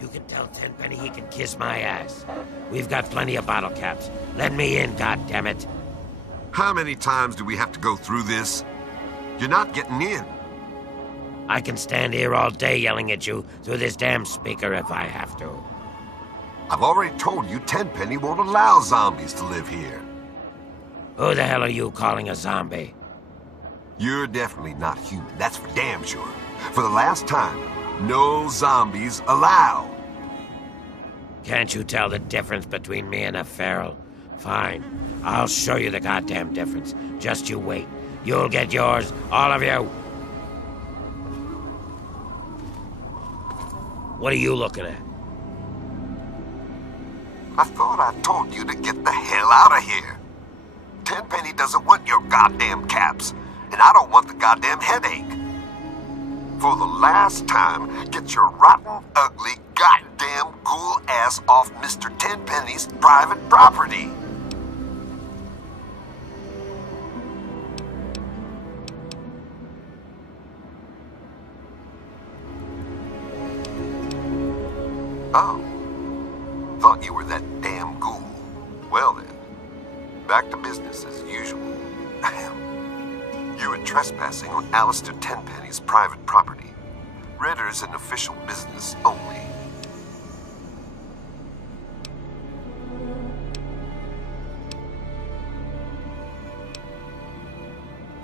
You can tell Tenpenny he can kiss my ass. We've got plenty of bottle caps. Let me in, goddammit. How many times do we have to go through this? You're not getting in. I can stand here all day yelling at you through this damn speaker if I have to. I've already told you Tenpenny won't allow zombies to live here. Who the hell are you calling a zombie? You're definitely not human, that's for damn sure. For the last time, no zombies allowed. Can't you tell the difference between me and a feral? Fine. I'll show you the goddamn difference. Just you wait. You'll get yours, all of you. What are you looking at? I thought I told you to get the hell out of here. Tenpenny doesn't want your goddamn caps, and I don't want the goddamn headache. For the last time, get your rotten, ugly, goddamn ghoul ass off Mr. Tenpenny's private property. Oh, thought you were that damn ghoul. Well then, back to business as usual. You were trespassing on Alistair Tenpenny's private property. Ritter's an official business only.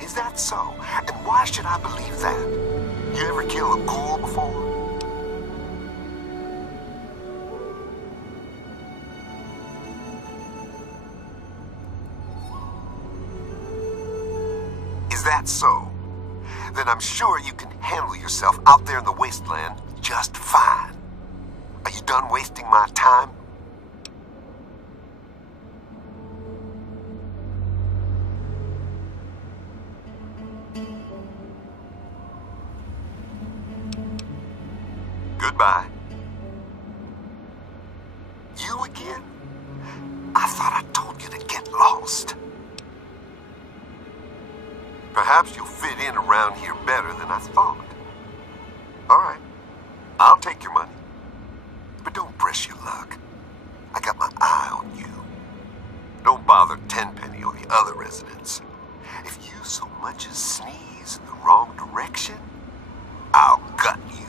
Is that so? And why should I believe that? You ever kill a ghoul before? Is that so? Then I'm sure you can handle yourself out there in the wasteland just fine. Are you done wasting my time? Goodbye. You again? I thought I told you to get lost. Perhaps you'll fit in around here better than I thought. All right, I'll take your money. But don't press your luck. I got my eye on you. Don't bother Tenpenny or the other residents. If you so much as sneeze in the wrong direction, I'll gut you.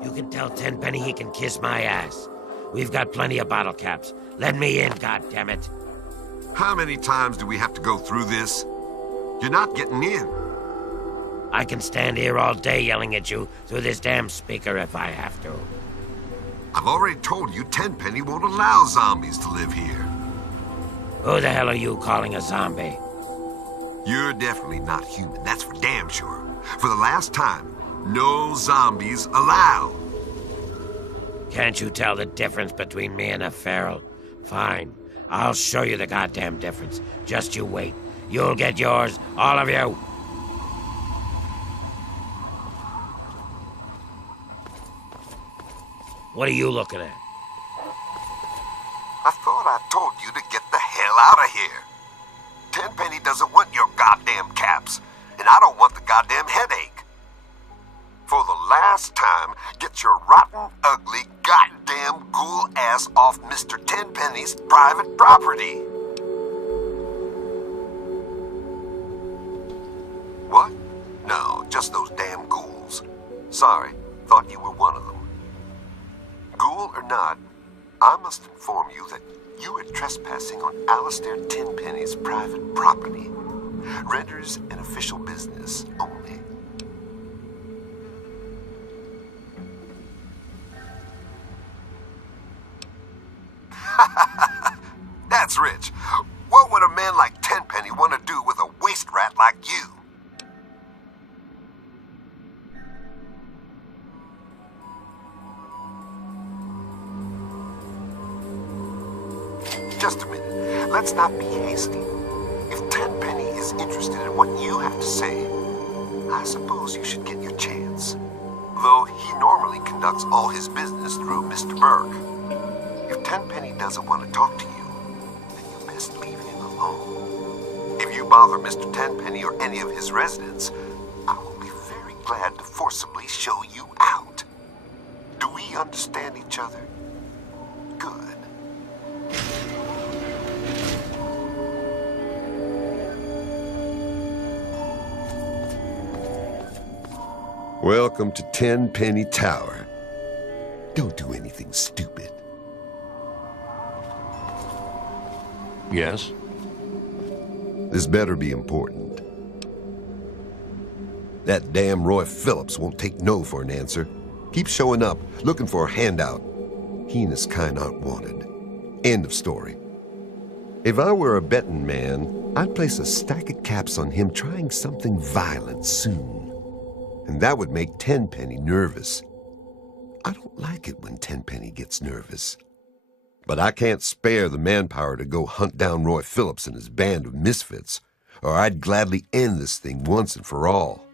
You can tell Tenpenny he can kiss my ass. We've got plenty of bottle caps. Let me in, goddammit. How many times do we have to go through this? You're not getting in. I can stand here all day yelling at you through this damn speaker if I have to. I've already told you Tenpenny won't allow zombies to live here. Who the hell are you calling a zombie? You're definitely not human, that's for damn sure. For the last time, no zombies allowed. Can't you tell the difference between me and a feral? Fine. I'll show you the goddamn difference. Just you wait. You'll get yours, all of you. What are you looking at? I thought I told you to get the hell out of here. Tenpenny doesn't want your goddamn caps, and I don't want the goddamn headache. For the last time, get your rotten, ugly, goddamn ghoul ass off Mr. Tenpenny's private property. What? No, just those damn ghouls. Sorry, thought you were one of them. Ghoul or not, I must inform you that you are trespassing on Alistair Tenpenny's private property. Renders an official business only. That's rich. What would a man like Tenpenny want to do with a waste rat like you? Just a minute. Let's not be hasty. If Tenpenny is interested in what you have to say, I suppose you should get your chance. Though he normally conducts all his business through Mr. Burke. If Tenpenny doesn't want to talk to you, then you best leave him alone. If you bother Mr. Tenpenny or any of his residents, I will be very glad to forcibly show you out. Do we understand each other? Good. Welcome to Tenpenny Tower. Don't do anything stupid. Yes? This better be important. That damn Roy Phillips won't take no for an answer. Keeps showing up, looking for a handout. He and his kind aren't wanted. End of story. If I were a betting man, I'd place a stack of caps on him trying something violent soon. And that would make Tenpenny nervous. I don't like it when Tenpenny gets nervous. But I can't spare the manpower to go hunt down Roy Phillips and his band of misfits, or I'd gladly end this thing once and for all.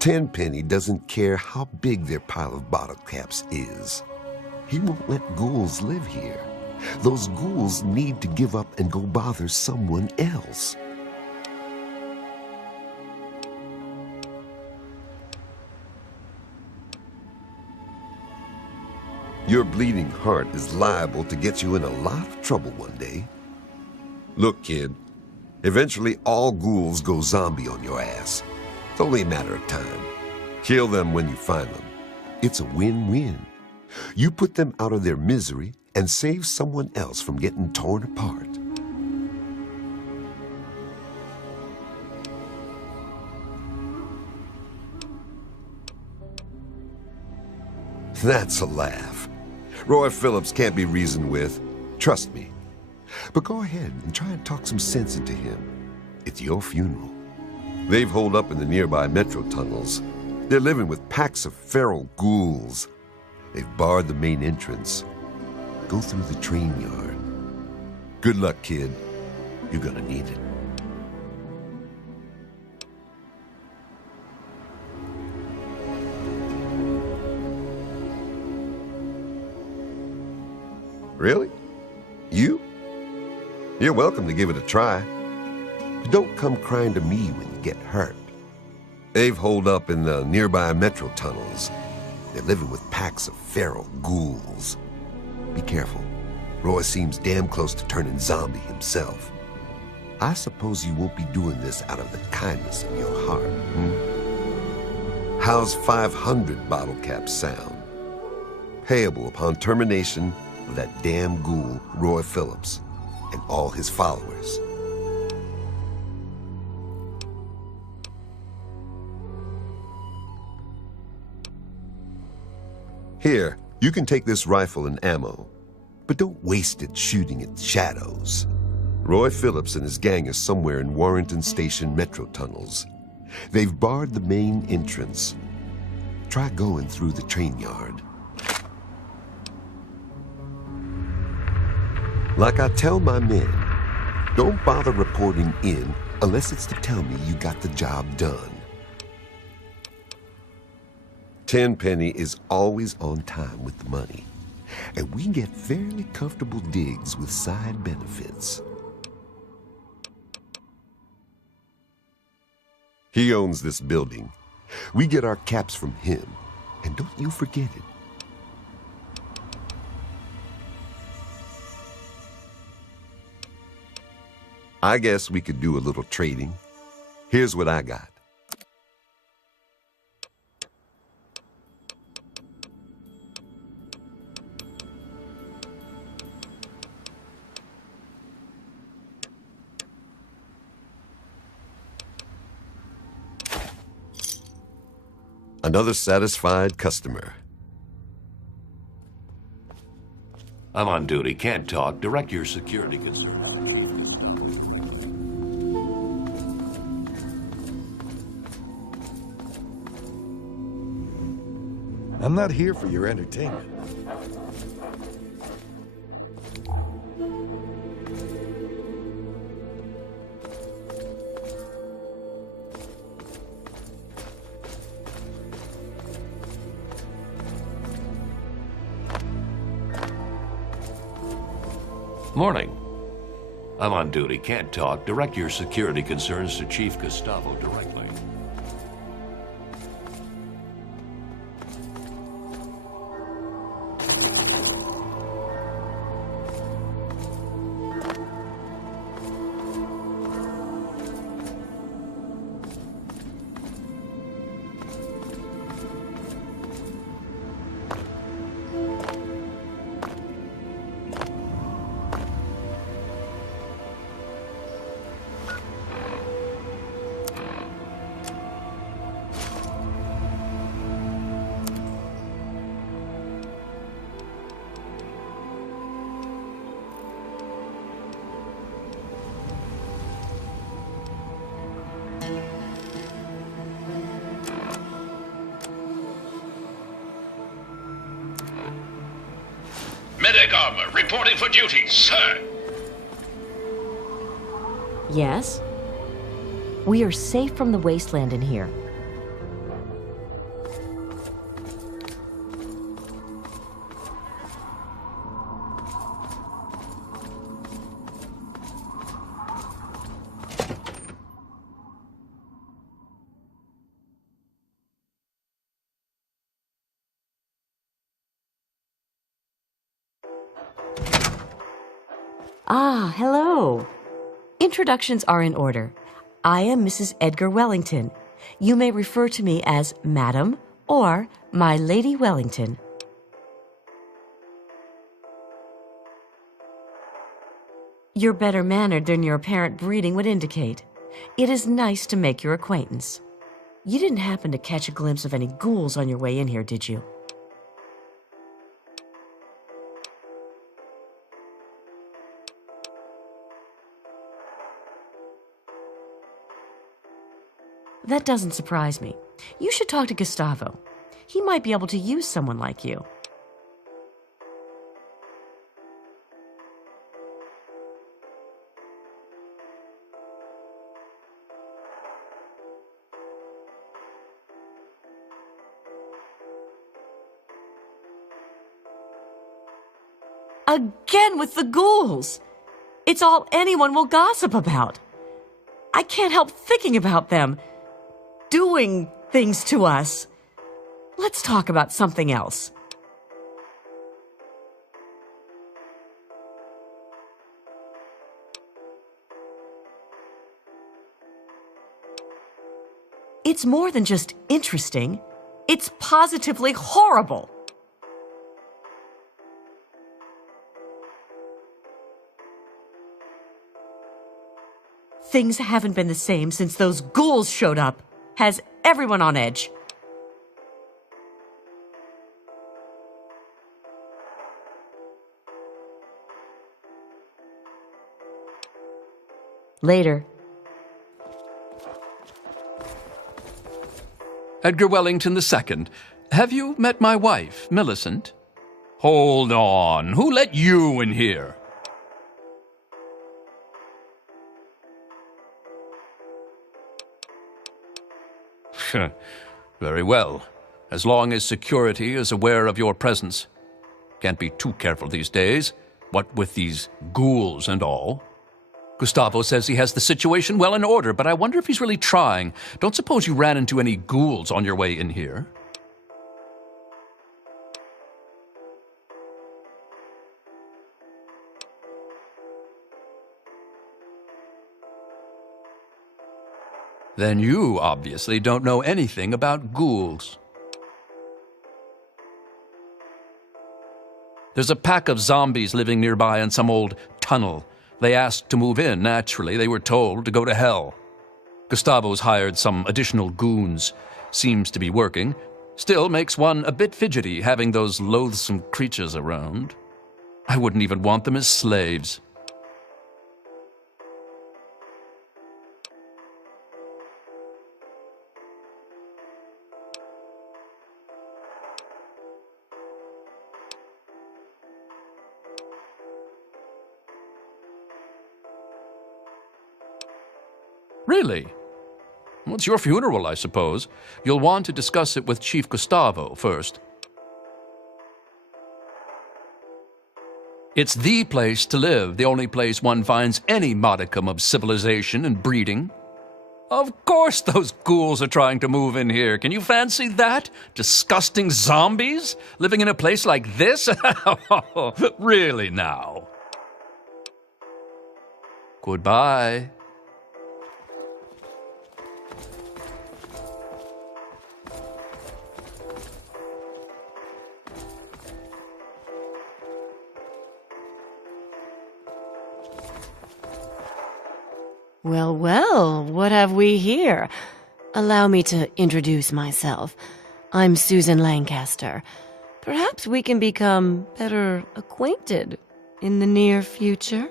Tenpenny doesn't care how big their pile of bottle caps is. He won't let ghouls live here. Those ghouls need to give up and go bother someone else. Your bleeding heart is liable to get you in a lot of trouble one day. Look, kid, eventually all ghouls go zombie on your ass. It's only a matter of time. Kill them when you find them. It's a win-win. You put them out of their misery and save someone else from getting torn apart. That's a laugh. Roy Phillips can't be reasoned with. Trust me. But go ahead and try and talk some sense into him. It's your funeral. They've holed up in the nearby metro tunnels. They're living with packs of feral ghouls. They've barred the main entrance. Go through the train yard. Good luck, kid. You're gonna need it. Really? You? You're welcome to give it a try. But don't come crying to me when you get hurt. They've holed up in the nearby metro tunnels. They're living with packs of feral ghouls. Be careful. Roy seems damn close to turning zombie himself. I suppose you won't be doing this out of the kindness of your heart, hmm? How's 500 bottle caps sound? Payable upon termination of that damn ghoul, Roy Phillips, and all his followers. Here, you can take this rifle and ammo, but don't waste it shooting at shadows. Roy Phillips and his gang are somewhere in Warrington Station metro tunnels. They've barred the main entrance. Try going through the train yard. Like I tell my men, don't bother reporting in unless it's to tell me you got the job done. Tenpenny is always on time with the money, and we get fairly comfortable digs with side benefits. He owns this building. We get our caps from him, and don't you forget it. I guess we could do a little trading. Here's what I got. Another satisfied customer. I'm on duty. Can't talk. Direct your security concern. I'm not here for your entertainment. Morning. I'm on duty. Can't talk. Direct your security concerns to Chief Gustavo directly. Medic Armor, reporting for duty, sir. Yes? We are safe from the wasteland in here. Ah, hello. Introductions are in order. I am Mrs. Edgar Wellington. You may refer to me as Madam or My Lady Wellington. You're better mannered than your apparent breeding would indicate. It is nice to make your acquaintance. You didn't happen to catch a glimpse of any ghouls on your way in here, did you? That doesn't surprise me. You should talk to Gustavo. He might be able to use someone like you. Again with the ghouls! It's all anyone will gossip about. I can't help thinking about them doing things to us. Let's talk about something else. It's more than just interesting. It's positively horrible. Things haven't been the same since those ghouls showed up. Has everyone on edge. Later. Edgar Wellington II. Have you met my wife, Millicent? Hold on. Who let you in here? Very well. As long as security is aware of your presence. Can't be too careful these days, what with these ghouls and all. Gustavo says he has the situation well in order, but I wonder if he's really trying. Don't suppose you ran into any ghouls on your way in here? Then you obviously don't know anything about ghouls. There's a pack of zombies living nearby in some old tunnel. They asked to move in. Naturally, they were told to go to hell. Gustavo's hired some additional goons. Seems to be working. Still makes one a bit fidgety having those loathsome creatures around. I wouldn't even want them as slaves. Really? Well, it's your funeral, I suppose. You'll want to discuss it with Chief Gustavo first. It's the place to live, the only place one finds any modicum of civilization and breeding. Of course those ghouls are trying to move in here. Can you fancy that? Disgusting zombies living in a place like this? Really now? Goodbye. Well, well, what have we here? Allow me to introduce myself. I'm Susan Lancaster. Perhaps we can become better acquainted in the near future?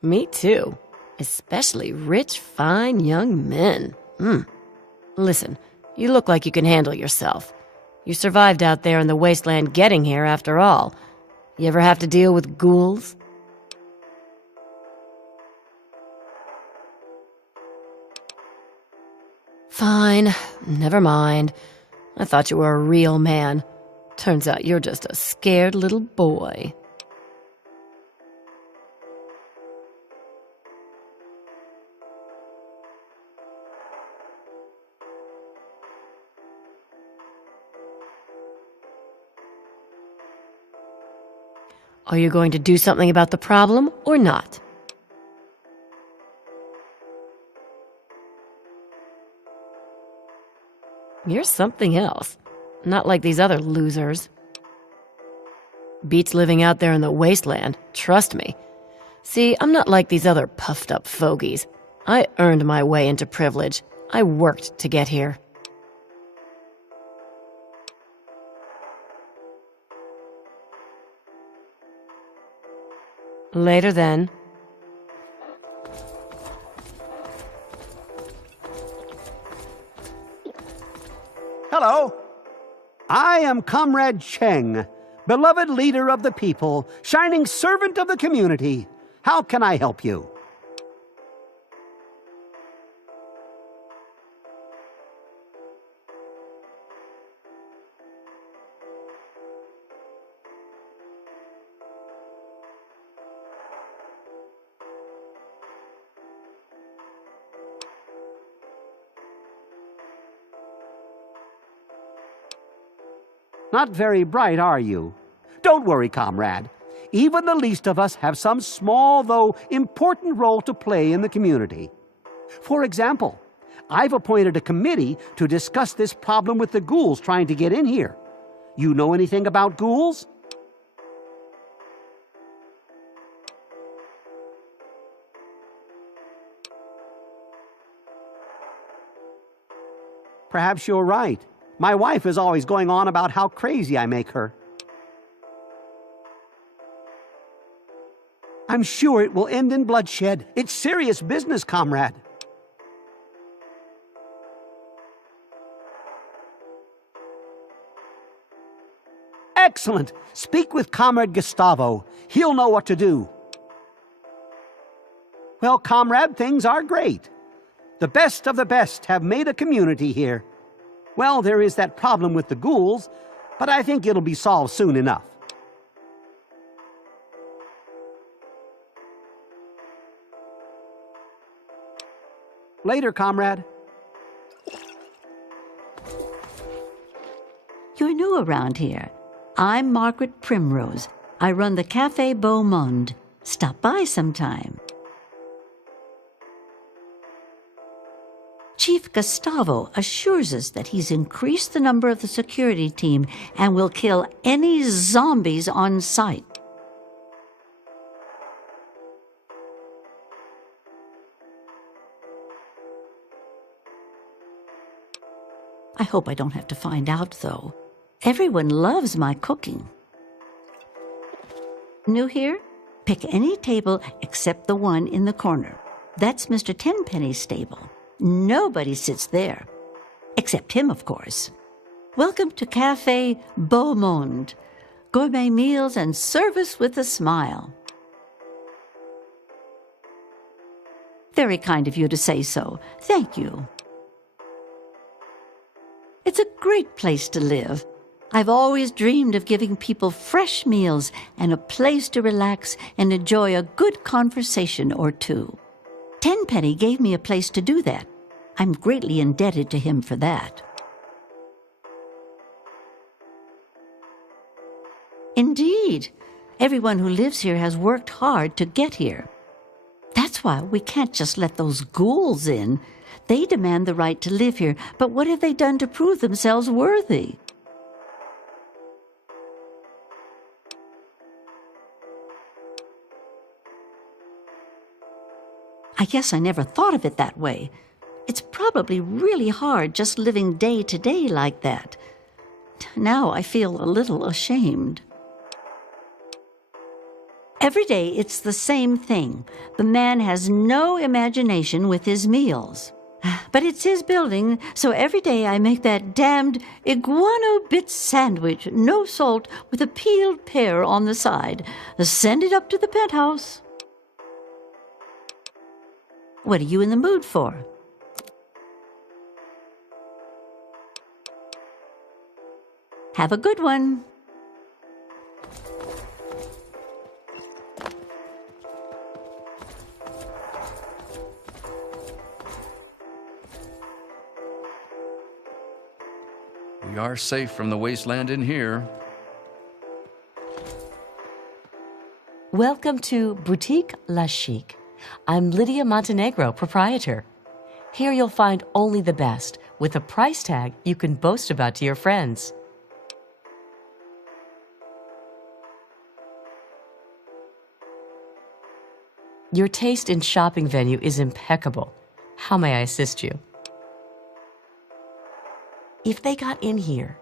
Me too. Especially rich, fine young men. Listen, you look like you can handle yourself. You survived out there in the wasteland getting here after all. You ever have to deal with ghouls? Fine, never mind. I thought you were a real man. Turns out you're just a scared little boy. Are you going to do something about the problem or not? You're something else. Not like these other losers. Beats living out there in the wasteland, trust me. See, I'm not like these other puffed-up fogies. I earned my way into privilege. I worked to get here. Later then. Hello. I am Comrade Cheng, beloved leader of the people, shining servant of the community. How can I help you? Not very bright, are you? Don't worry, comrade. Even the least of us have some small, though important role to play in the community. For example, I've appointed a committee to discuss this problem with the ghouls trying to get in here. You know anything about ghouls? Perhaps you're right. My wife is always going on about how crazy I make her. I'm sure it will end in bloodshed. It's serious business, comrade. Excellent. Speak with Comrade Gustavo. He'll know what to do. Well, comrade, things are great. The best of the best have made a community here. Well, there is that problem with the ghouls, but I think it'll be solved soon enough. Later, comrade. You're new around here. I'm Margaret Primrose. I run the Café Beau Monde. Stop by sometime. Chief Gustavo assures us that he's increased the number of the security team and will kill any zombies on sight. I hope I don't have to find out, though. Everyone loves my cooking. New here? Pick any table except the one in the corner. That's Mr. Tenpenny's stable. Nobody sits there. Except him, of course. Welcome to Café Beau Monde. Gourmet meals and service with a smile. Very kind of you to say so. Thank you. It's a great place to live. I've always dreamed of giving people fresh meals and a place to relax and enjoy a good conversation or two. Tenpenny gave me a place to do that. I'm greatly indebted to him for that. Indeed, everyone who lives here has worked hard to get here. That's why we can't just let those ghouls in. They demand the right to live here, but what have they done to prove themselves worthy? I guess I never thought of it that way. It's probably really hard just living day to day like that. Now I feel a little ashamed. Every day it's the same thing. The man has no imagination with his meals. But it's his building, so every day I make that damned iguano bit sandwich, no salt, with a peeled pear on the side. Send it up to the penthouse. What are you in the mood for? Have a good one. We are safe from the wasteland in here. Welcome to Boutique La Chic. I'm Lydia Montenegro, proprietor. Here you'll find only the best, with a price tag you can boast about to your friends. Your taste in shopping venue is impeccable. How may I assist you? If they got in here,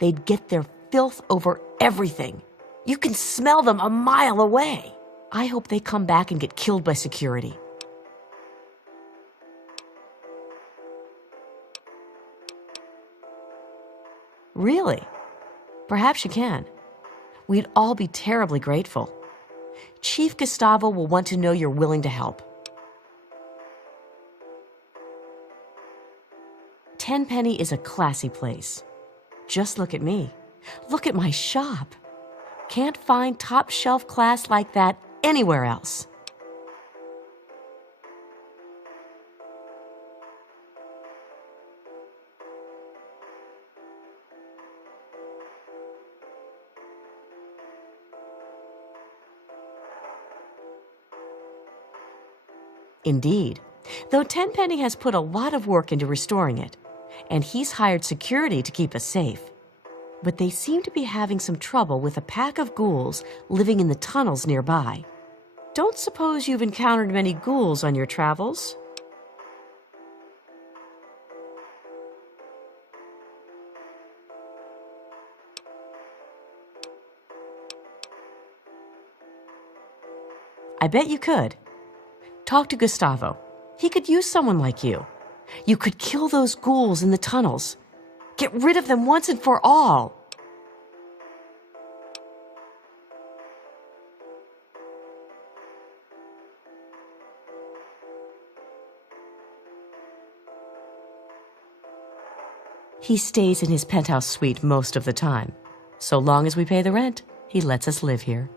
they'd get their filth over everything. You can smell them a mile away. I hope they come back and get killed by security. Really? Perhaps you can. We'd all be terribly grateful. Chief Gustavo will want to know you're willing to help. Tenpenny is a classy place. Just look at me. Look at my shop. Can't find top shelf class like that anywhere else. Indeed, though Tenpenny has put a lot of work into restoring it, and he's hired security to keep us safe. But they seem to be having some trouble with a pack of ghouls living in the tunnels nearby. Don't suppose you've encountered many ghouls on your travels? I bet you could. Talk to Gustavo. He could use someone like you. You could kill those ghouls in the tunnels. Get rid of them once and for all. He stays in his penthouse suite most of the time. So long as we pay the rent, he lets us live here.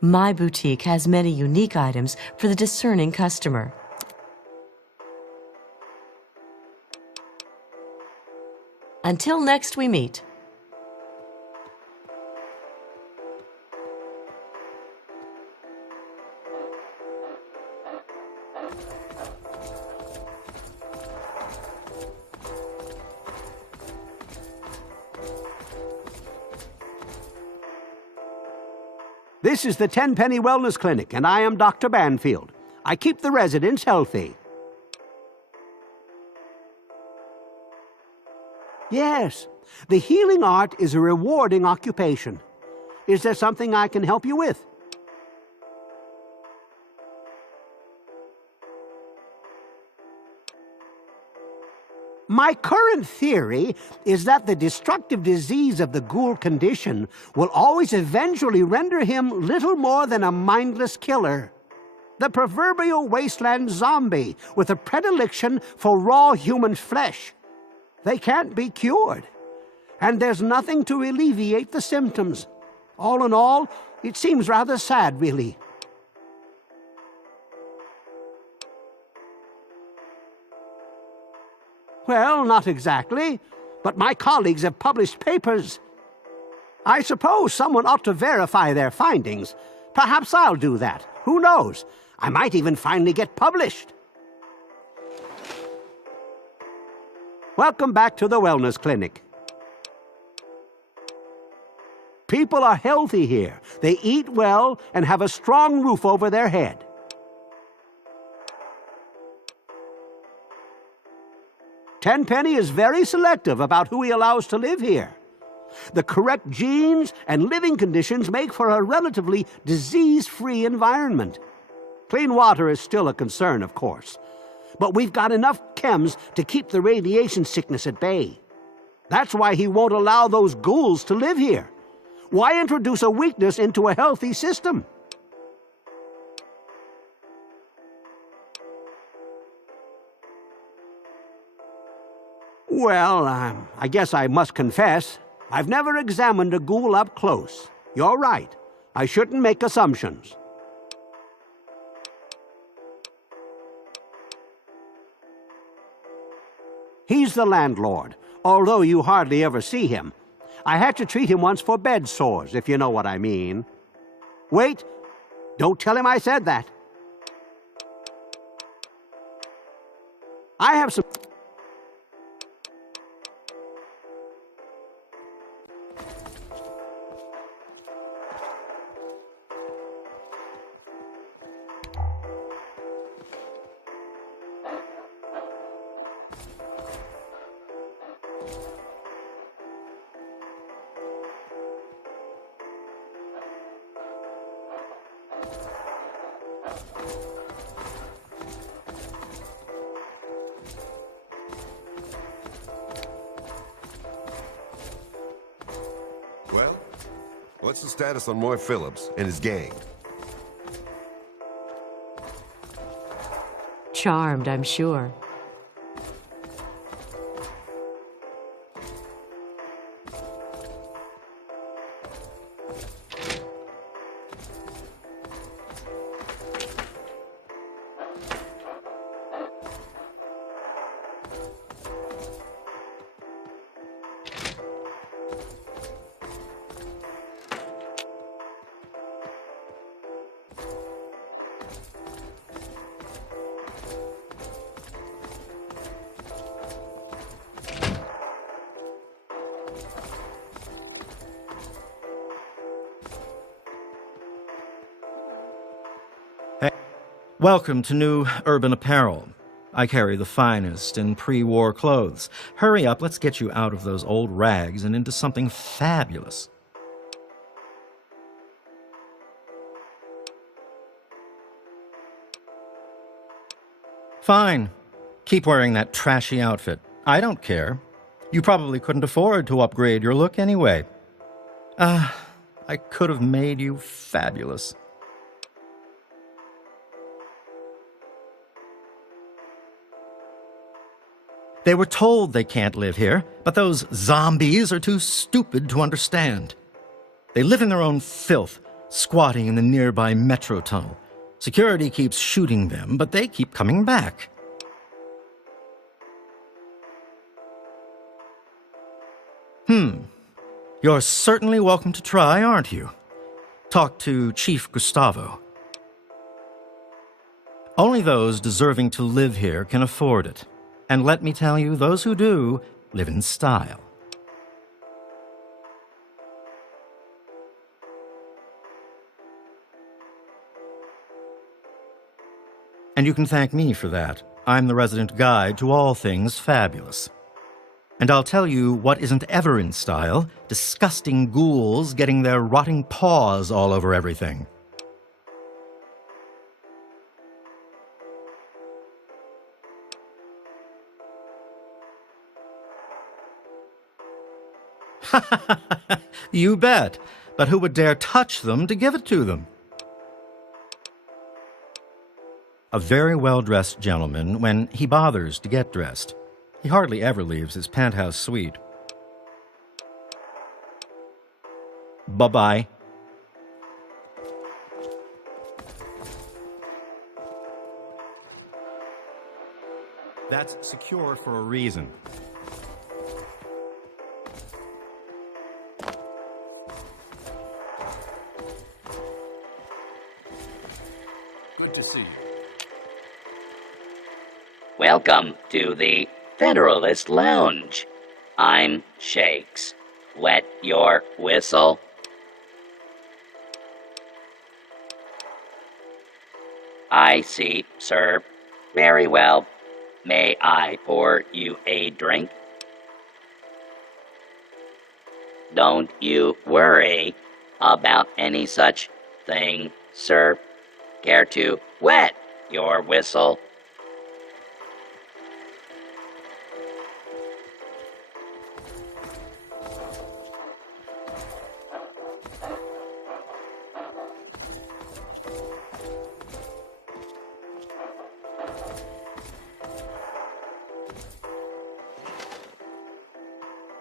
My boutique has many unique items for the discerning customer. Until next we meet. This is the Tenpenny Wellness Clinic, and I am Dr. Banfield. I keep the residents healthy. Yes, the healing art is a rewarding occupation. Is there something I can help you with? My current theory is that the destructive disease of the ghoul condition will always eventually render him little more than a mindless killer. The proverbial wasteland zombie with a predilection for raw human flesh. They can't be cured, and there's nothing to alleviate the symptoms. All in all, it seems rather sad, really. Well, not exactly, but my colleagues have published papers. I suppose someone ought to verify their findings. Perhaps I'll do that. Who knows? I might even finally get published. Welcome back to the Wellness Clinic. People are healthy here. They eat well and have a strong roof over their head. Tenpenny is very selective about who he allows to live here. The correct genes and living conditions make for a relatively disease-free environment. Clean water is still a concern, of course, but we've got enough chems to keep the radiation sickness at bay. That's why he won't allow those ghouls to live here. Why introduce a weakness into a healthy system? Well, I guess I must confess, I've never examined a ghoul up close. You're right. I shouldn't make assumptions. He's the landlord, although you hardly ever see him. I had to treat him once for bed sores, if you know what I mean. Wait, don't tell him I said that. I have some... Well, what's the status on Roy Phillips and his gang? Charmed, I'm sure. Welcome to New Urban Apparel. I carry the finest in pre-war clothes. Hurry up, let's get you out of those old rags and into something fabulous. Fine. Keep wearing that trashy outfit. I don't care. You probably couldn't afford to upgrade your look anyway. I could have made you fabulous. They were told they can't live here, but those zombies are too stupid to understand. They live in their own filth, squatting in the nearby metro tunnel. Security keeps shooting them, but they keep coming back. You're certainly welcome to try, aren't you? Talk to Chief Gustavo. Only those deserving to live here can afford it. And let me tell you, those who do live in style. And you can thank me for that. I'm the resident guide to all things fabulous. And I'll tell you what isn't ever in style: disgusting ghouls getting their rotting paws all over everything. You bet. But who would dare touch them to give it to them? A very well-dressed gentleman when he bothers to get dressed. He hardly ever leaves his penthouse suite. Bye-bye. That's secure for a reason. Good to see you. Welcome to the Federalist Lounge. I'm Shakes. Wet your whistle? I see, sir. Very well. May I pour you a drink? Don't you worry about any such thing, sir. Care to wet your whistle?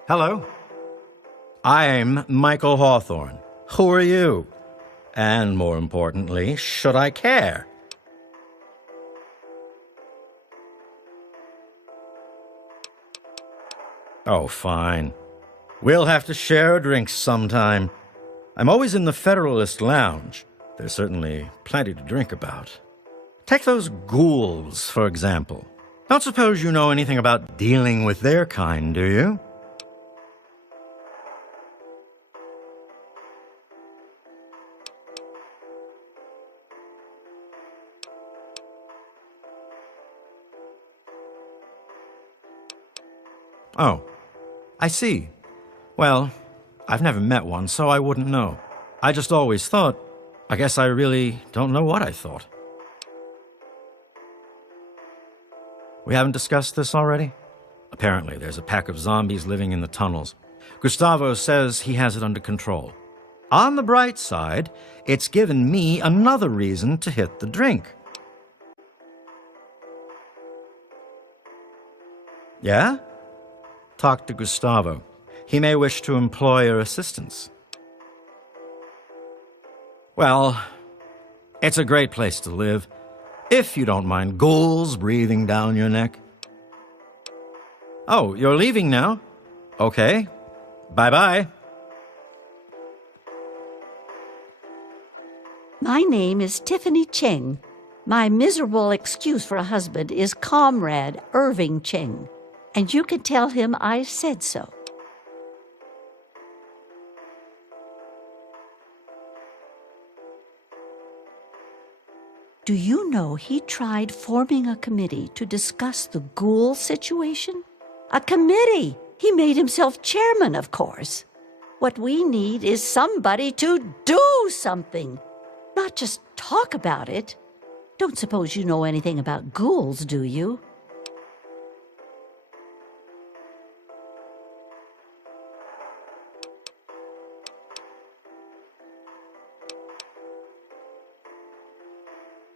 Hello. I'm Michael Hawthorne. Who are you? And more importantly, should I care? Oh, fine. We'll have to share a drink sometime. I'm always in the Federalist Lounge. There's certainly plenty to drink about. Take those ghouls, for example. Don't suppose you know anything about dealing with their kind, do you? Oh, I see. Well, I've never met one, so I wouldn't know. I just always thought. I guess I really don't know what I thought. We haven't discussed this already? Apparently, there's a pack of zombies living in the tunnels. Gustavo says he has it under control. On the bright side, it's given me another reason to hit the drink. Yeah? Talk to Gustavo. He may wish to employ your assistance. Well, it's a great place to live, if you don't mind ghouls breathing down your neck. Oh, you're leaving now? Okay. Bye-bye. My name is Tiffany Cheng. My miserable excuse for a husband is Comrade Irving Cheng. And you can tell him I said so. Do you know he tried forming a committee to discuss the ghoul situation? A committee! He made himself chairman, of course. What we need is somebody to do something, not just talk about it. Don't suppose you know anything about ghouls, do you?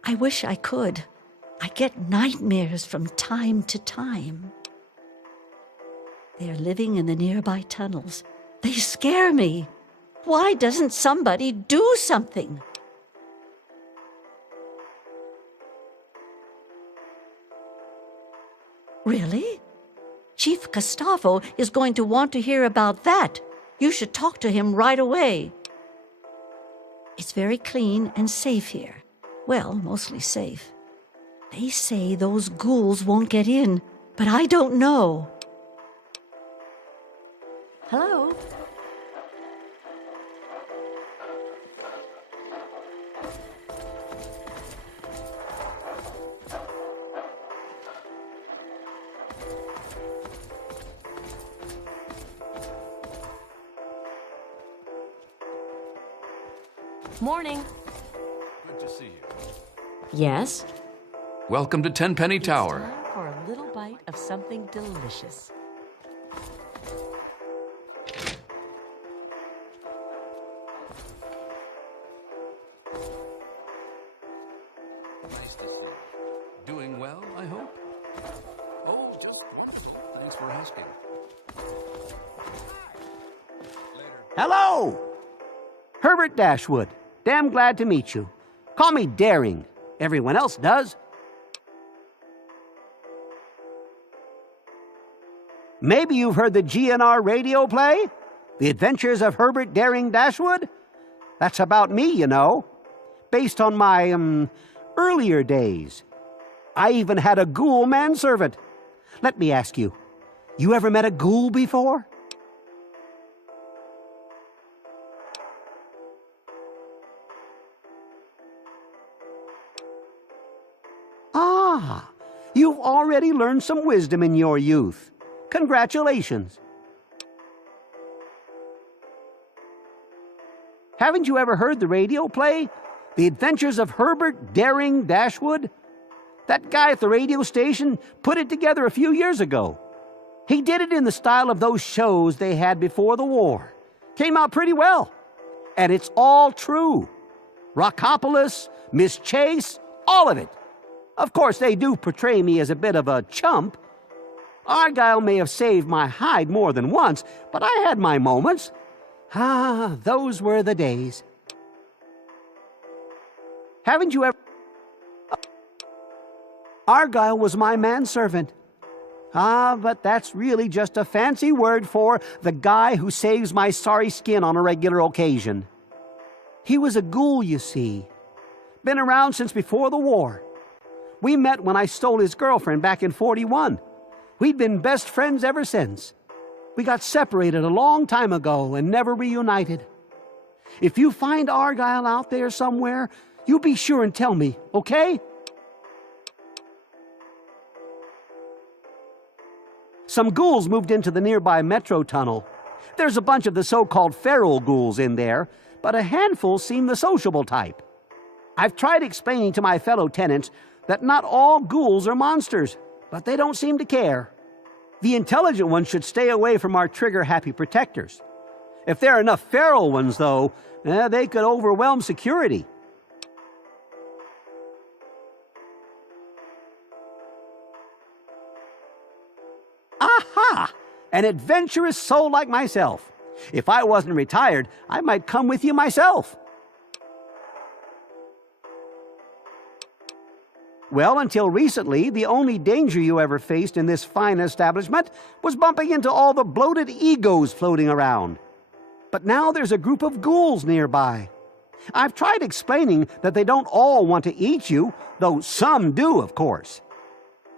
I wish I could. I get nightmares from time to time. They're living in the nearby tunnels. They scare me. Why doesn't somebody do something? Really? Chief Gustavo is going to want to hear about that. You should talk to him right away. It's very clean and safe here. Well, mostly safe. They say those ghouls won't get in, but I don't know. Hello? Morning. Good to see you. Yes? Welcome to Tenpenny Tower. Time for a little bite of something delicious. Doing well, I hope? Oh, just wonderful. Thanks for asking. Hello! Herbert Dashwood. Damn glad to meet you. Call me Daring. Everyone else does. Maybe you've heard the GNR radio play? The Adventures of Herbert Daring Dashwood? That's about me, you know. Based on my, earlier days. I even had a ghoul manservant. Let me ask you, you ever met a ghoul before? Ah, you've already learned some wisdom in your youth. Congratulations. Haven't you ever heard the radio play, The Adventures of Herbert Daring Dashwood? That guy at the radio station put it together a few years ago. He did it in the style of those shows they had before the war. Came out pretty well. And it's all true. Rockopolis, Miss Chase, all of it. Of course, they do portray me as a bit of a chump. Argyle may have saved my hide more than once, but I had my moments. Ah, those were the days. Haven't you ever... Argyle was my manservant. Ah, but that's really just a fancy word for the guy who saves my sorry skin on a regular occasion. He was a ghoul, you see. Been around since before the war. We met when I stole his girlfriend back in '41. We'd been best friends ever since. We got separated a long time ago and never reunited. If you find Argyle out there somewhere, you be sure and tell me, okay? Some ghouls moved into the nearby metro tunnel. There's a bunch of the so-called feral ghouls in there, but a handful seem the sociable type. I've tried explaining to my fellow tenants that not all ghouls are monsters, but they don't seem to care. The intelligent ones should stay away from our trigger-happy protectors. If there are enough feral ones, though, they could overwhelm security. Aha! An adventurous soul like myself. If I wasn't retired, I might come with you myself. Well, until recently, the only danger you ever faced in this fine establishment was bumping into all the bloated egos floating around. But now there's a group of ghouls nearby. I've tried explaining that they don't all want to eat you, though some do, of course.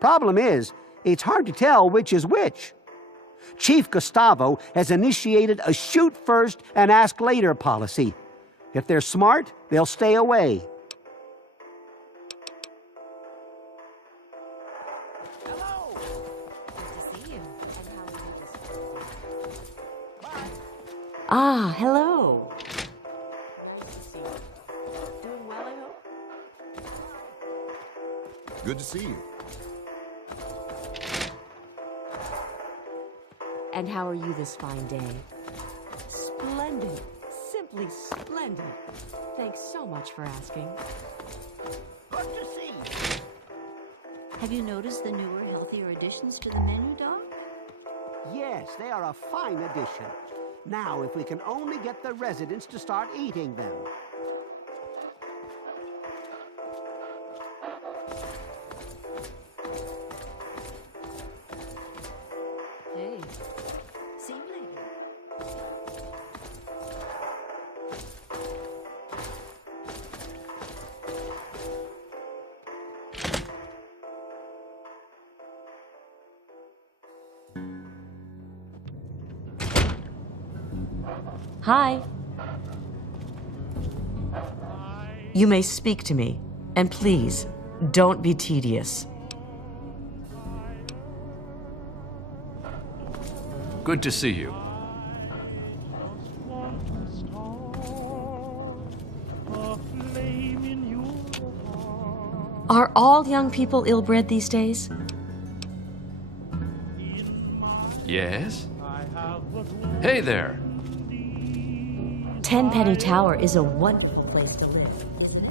Problem is, it's hard to tell which is which. Chief Gustavo has initiated a shoot first and ask later policy. If they're smart, they'll stay away. Ah, hello. Doing well, I hope? Good to see you. And how are you this fine day? Splendid. Simply splendid. Thanks so much for asking. Good to see you. Have you noticed the newer, healthier additions to the menu, Doc? Yes, they are a fine addition. Now, if we can only get the residents to start eating them. Hey, see you later. Hi. You may speak to me, and please, don't be tedious. Good to see you. Are all young people ill-bred these days? Yes? Hey there. Tenpenny Tower is a wonderful place to live, isn't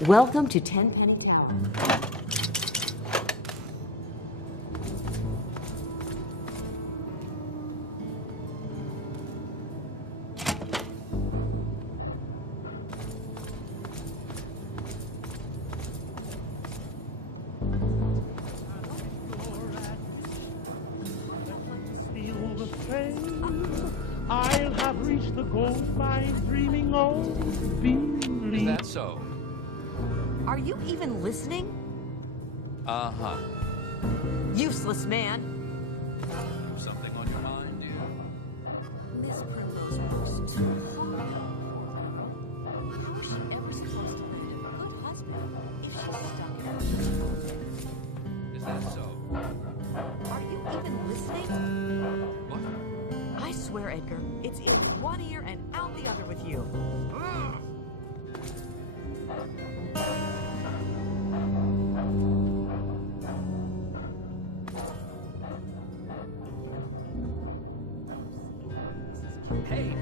it? Welcome to Tenpenny Tower. I'll have reached the goal by dreaming of being. Is that so? Are you even listening? Uh-huh. Useless man. Something on your mind, dear? Miss Primrose works so hard. How is she ever supposed to find a good husband if she's stuck in her? Is that so? Are you even listening? What? I swear, Edgar, it's in one ear and out the other with you. Hey,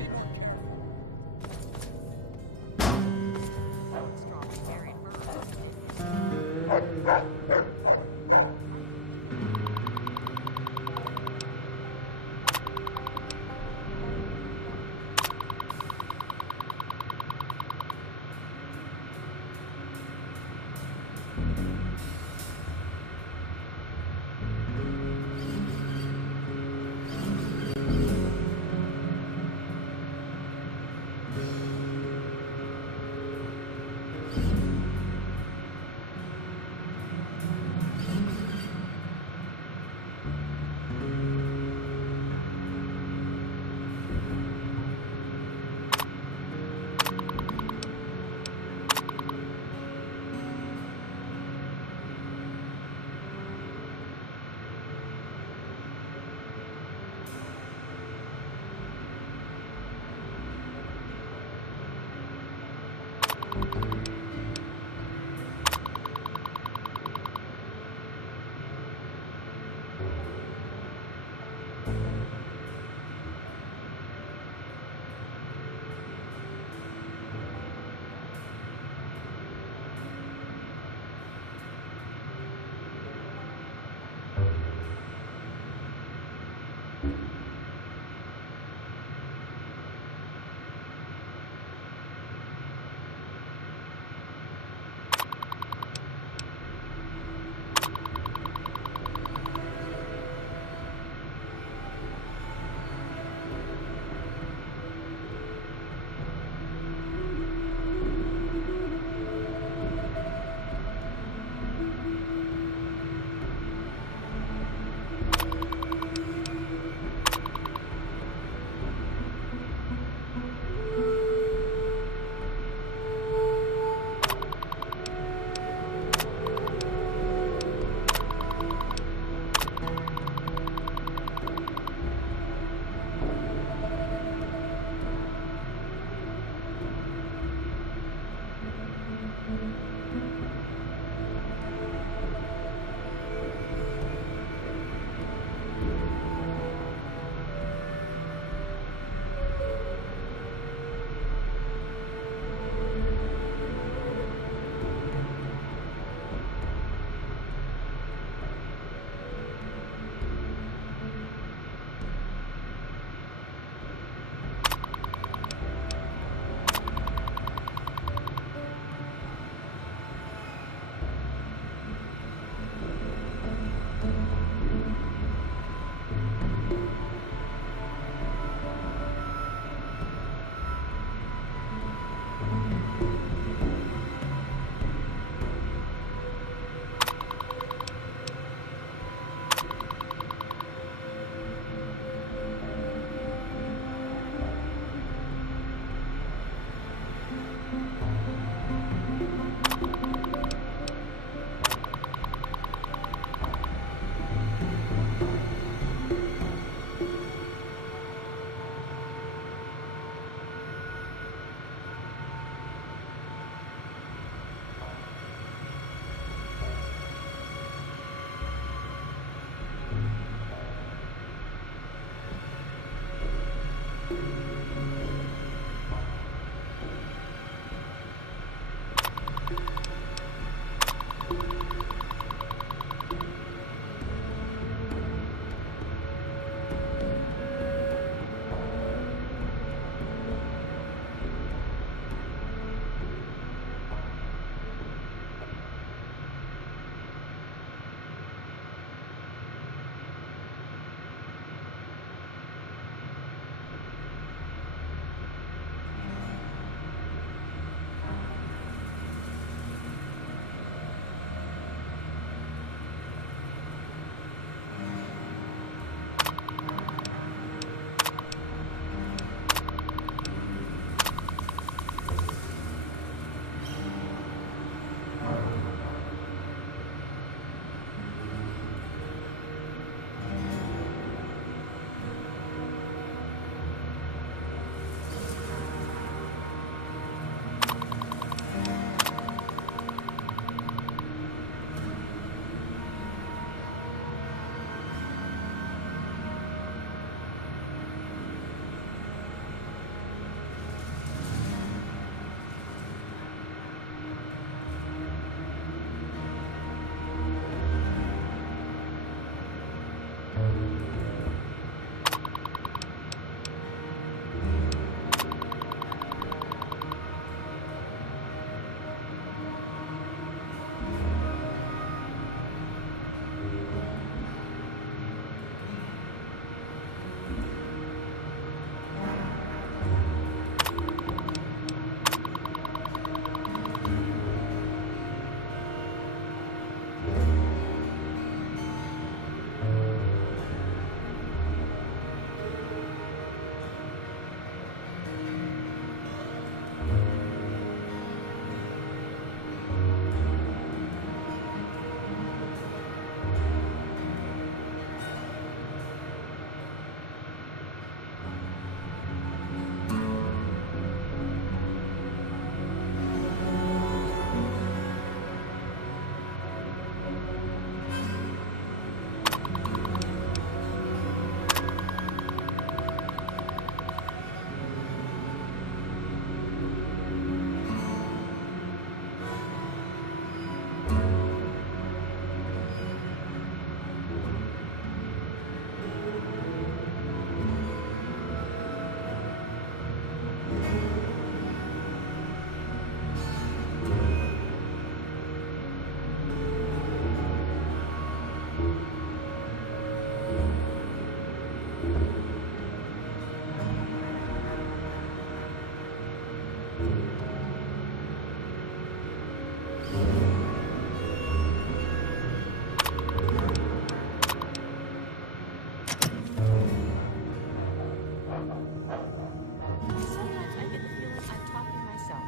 Sometimes I get the feeling I'm talking to myself.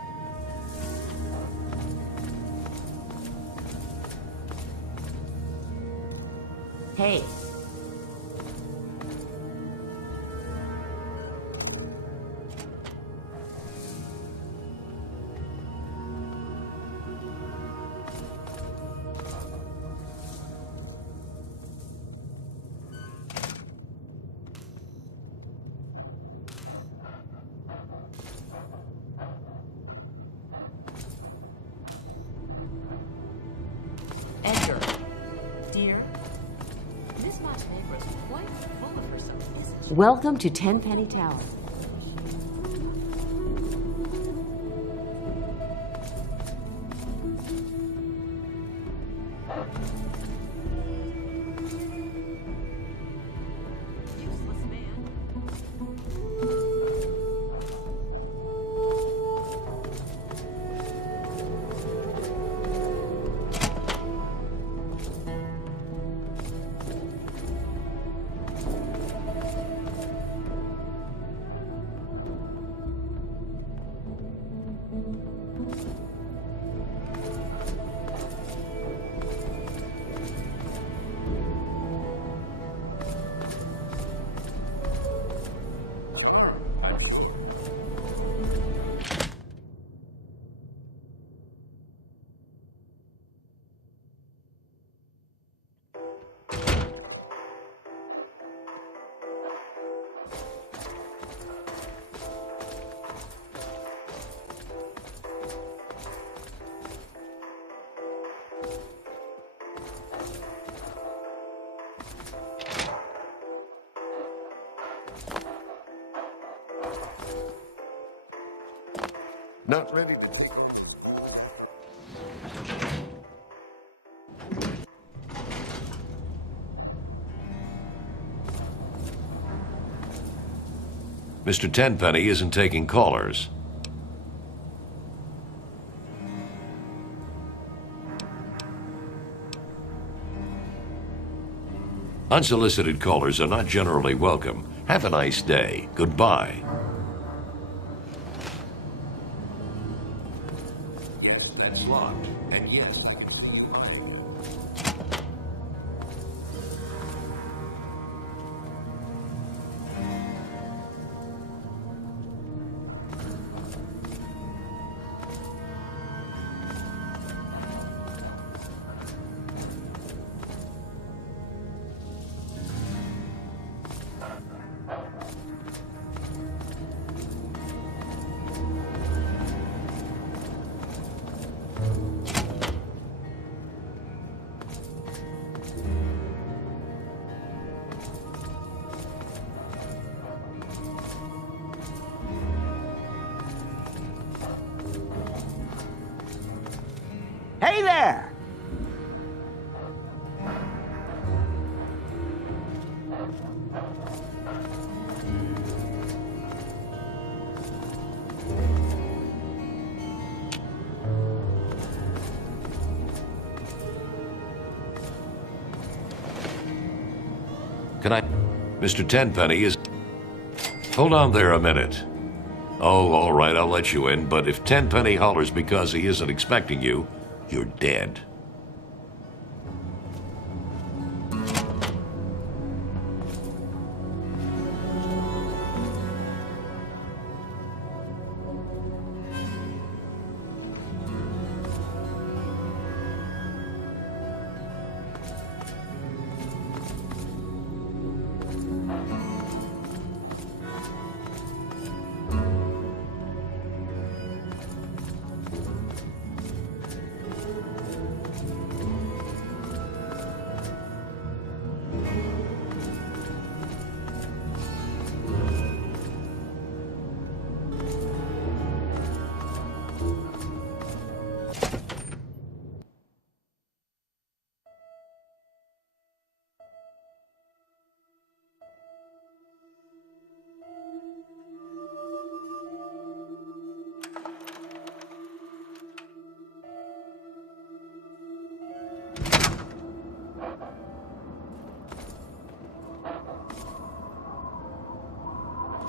Hey. Edgar, dear, Miss Montenegro's quite full of herself, isn't she? Welcome to Tenpenny Tower. Useless man. Not ready to... Mr. Tenpenny isn't taking callers. Unsolicited callers are not generally welcome. Have a nice day. Goodbye. Yes, that's locked. And yes. Hey there! Can I... Mr. Tenpenny is... Hold on there a minute. Oh, all right, I'll let you in, but if Tenpenny hollers because he isn't expecting you, you're dead.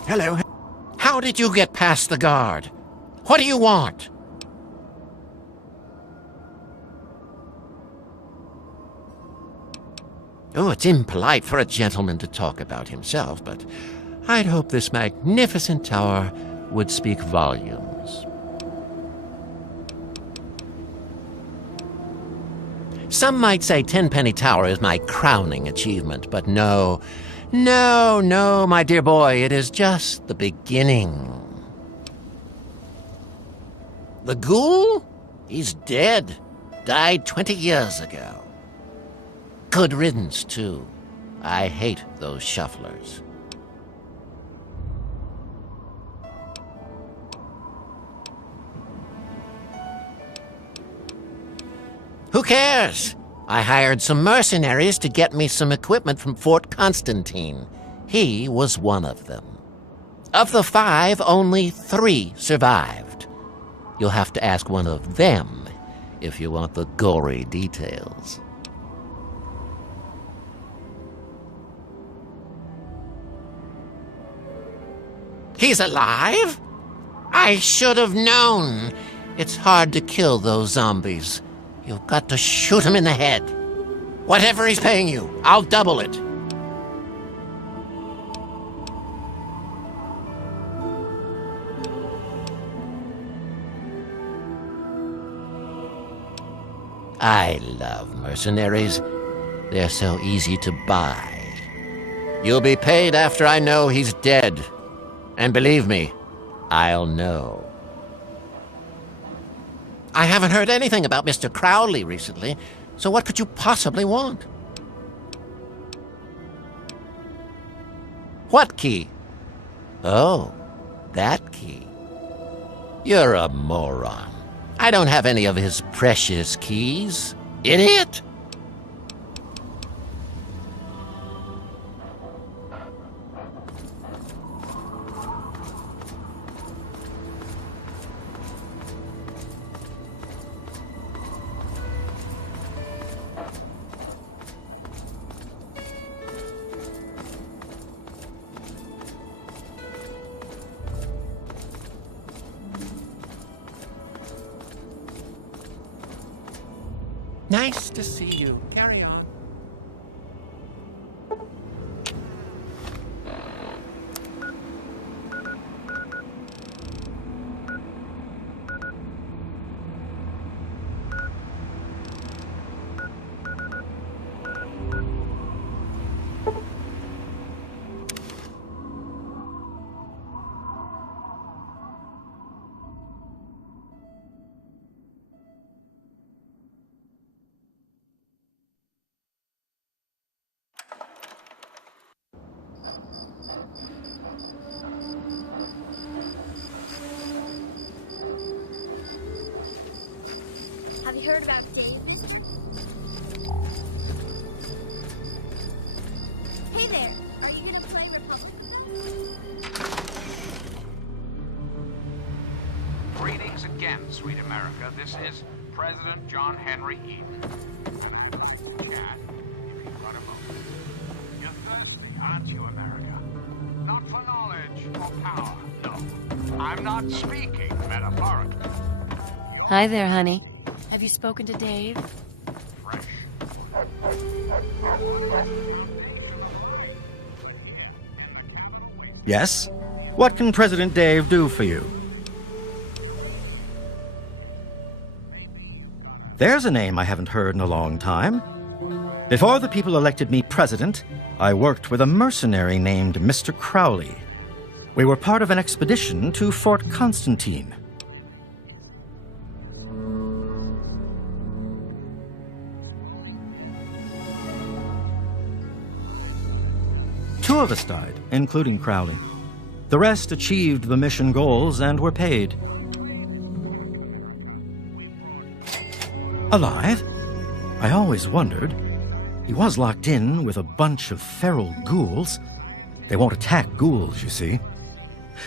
Hello. did you get past the guard? What do you want? Oh, it's impolite for a gentleman to talk about himself, but I'd hope this magnificent tower would speak volumes. Some might say Tenpenny Tower is my crowning achievement, but no, my dear boy, it is just the beginning. The ghoul? He's dead. Died 20 years ago. Good riddance, too. I hate those shufflers. Who cares? I hired some mercenaries to get me some equipment from Fort Constantine. He was one of them. Of the 5, only 3 survived. You'll have to ask one of them if you want the gory details. He's alive? I should have known. It's hard to kill those zombies. You've got to shoot him in the head. Whatever he's paying you, I'll double it. I love mercenaries. They're so easy to buy. You'll be paid after I know he's dead. And believe me, I'll know. I haven't heard anything about Mr. Crowley recently, so what could you possibly want? What key? Oh, that key. You're a moron. I don't have any of his precious keys. Idiot! Nice to see you. Carry on. Have you heard about Dave? Hey there, are you gonna play Republican? Greetings again, sweet America. This is President John Henry Eden. And I'm Chad, if you've got a moment. You're thirsty, aren't you, America? Not for knowledge or power, no. I'm not speaking metaphorically. Hi there, honey. Have you spoken to Dave? Yes? What can President Dave do for you? There's a name I haven't heard in a long time. Before the people elected me president, I worked with a mercenary named Mr. Crowley. We were part of an expedition to Fort Constantine. Two of us died, including Crowley. The rest achieved the mission goals and were paid. Alive? I always wondered. He was locked in with a bunch of feral ghouls. They won't attack ghouls, you see.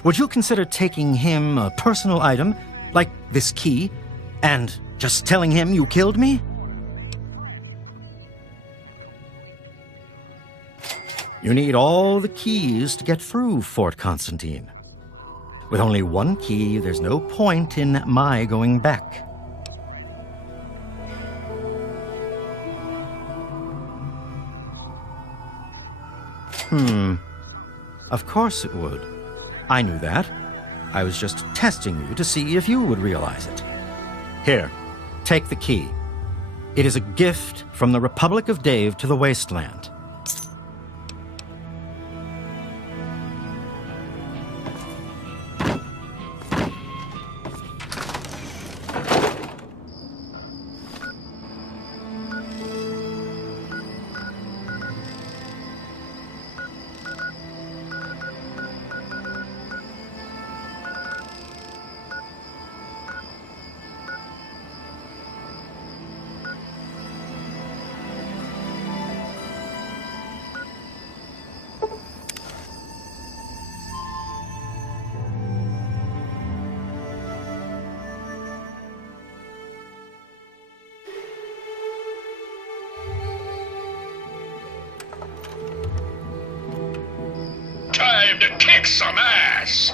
Would you consider taking him a personal item, like this key, and just telling him you killed me? You need all the keys to get through Fort Constantine. With only one key, there's no point in my going back. Of course it would. I knew that. I was just testing you to see if you would realize it. Here, take the key. It is a gift from the Republic of Dave to the Wasteland. Time to kick some ass!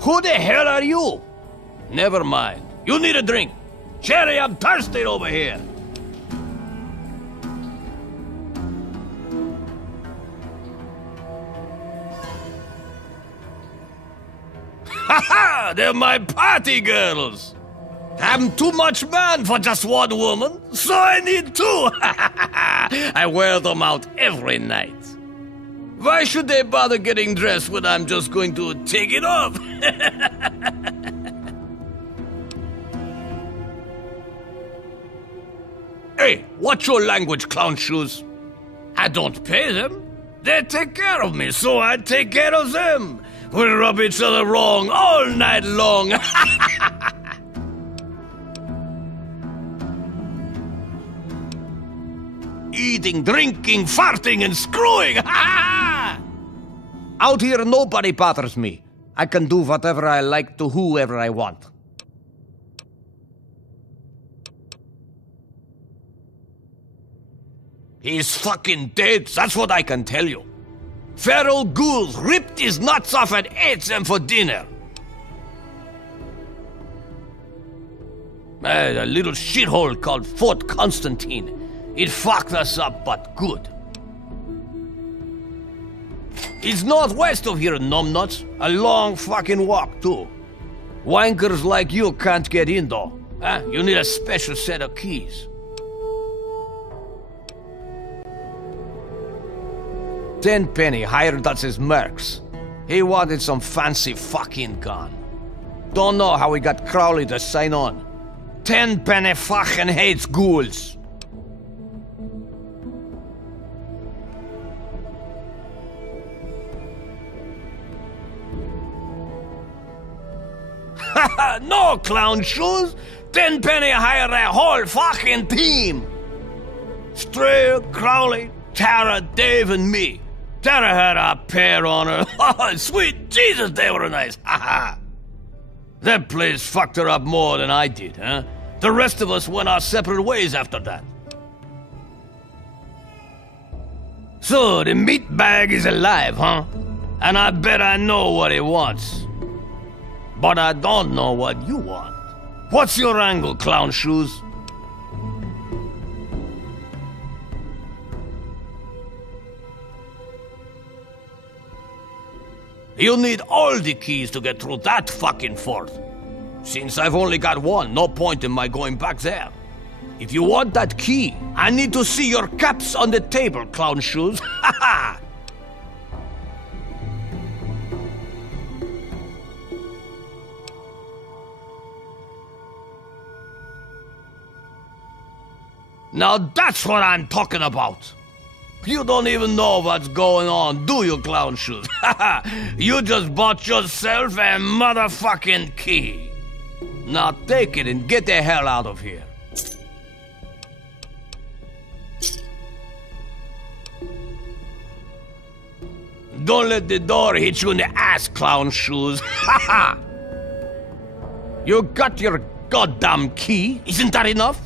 Who the hell are you? Never mind. You need a drink. Cherry, I'm thirsty over here. Ha! They're my party girls. I'm too much man for just one woman, so I need two. I wear them out every night. Why should they bother getting dressed when I'm just going to take it off? Hey, watch your language, clown shoes. I don't pay them. They take care of me, so I take care of them. We rub each other wrong all night long. Eating, drinking, farting, and screwing. Out here, nobody bothers me. I can do whatever I like to whoever I want. He's fucking dead, that's what I can tell you. Feral ghouls ripped his nuts off and ate them for dinner. A little shithole called Fort Constantine. It fucked us up, but good. It's northwest of here, numbnuts. A long fucking walk, too. Wankers like you can't get in, though. Huh? You need a special set of keys. Tenpenny hired us as mercs. He wanted some fancy fucking gun. Don't know how he got Crowley to sign on. Tenpenny fucking hates ghouls. No, clown shoes. Tenpenny hired a whole fucking team. Strayer, Crowley, Tara, Dave, and me. Tara had a pair on her. Oh, sweet Jesus, they were nice. That place fucked her up more than I did, huh? The rest of us went our separate ways after that. So, the meatbag is alive, huh? And I bet I know what he wants. But I don't know what you want. What's your angle, clown shoes? You'll need all the keys to get through that fucking fort. Since I've only got one, no point in my going back there. If you want that key, I need to see your caps on the table, clown shoes. Ha ha! Now that's what I'm talking about. You don't even know what's going on, do you, clown shoes? You just bought yourself a motherfucking key. Now take it and get the hell out of here. Don't let the door hit you in the ass, clown shoes. You got your goddamn key, isn't that enough?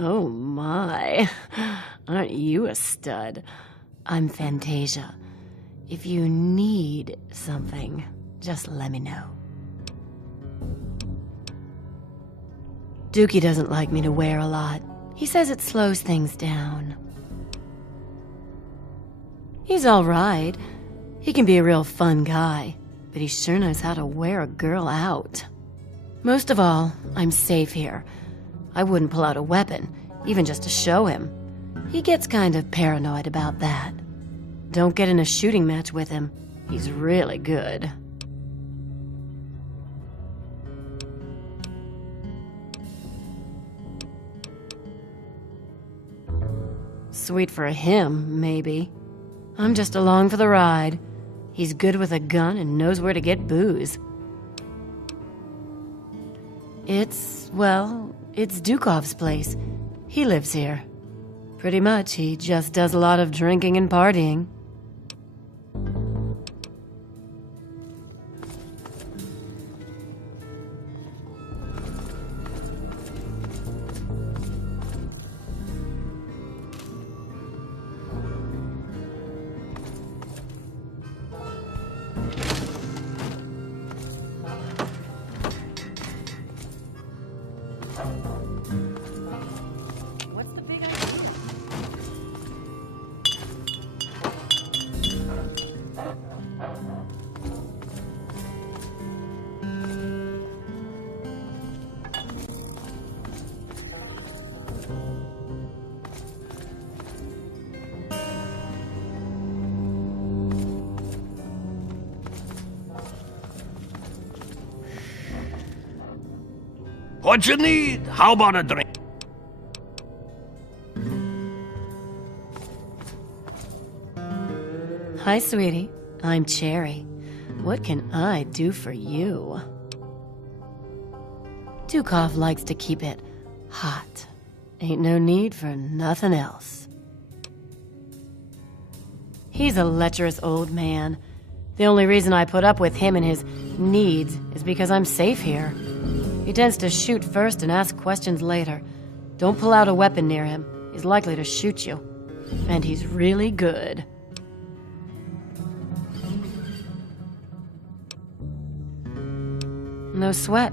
Oh my, aren't you a stud? I'm Fantasia. If you need something, just let me know. Dookie doesn't like me to wear a lot. He says it slows things down. He's all right. He can be a real fun guy, but he sure knows how to wear a girl out. Most of all, I'm safe here. I wouldn't pull out a weapon, even just to show him. He gets kind of paranoid about that. Don't get in a shooting match with him. He's really good. Sweet for him, maybe. I'm just along for the ride. He's good with a gun and knows where to get booze. It's Dukov's place. He lives here. Pretty much, he just does a lot of drinking and partying. What you need? How about a drink? Hi, sweetie. I'm Cherry. What can I do for you? Dukov likes to keep it hot. Ain't no need for nothing else. He's a lecherous old man. The only reason I put up with him and his needs is because I'm safe here. He tends to shoot first and ask questions later. Don't pull out a weapon near him. He's likely to shoot you. And he's really good. No sweat.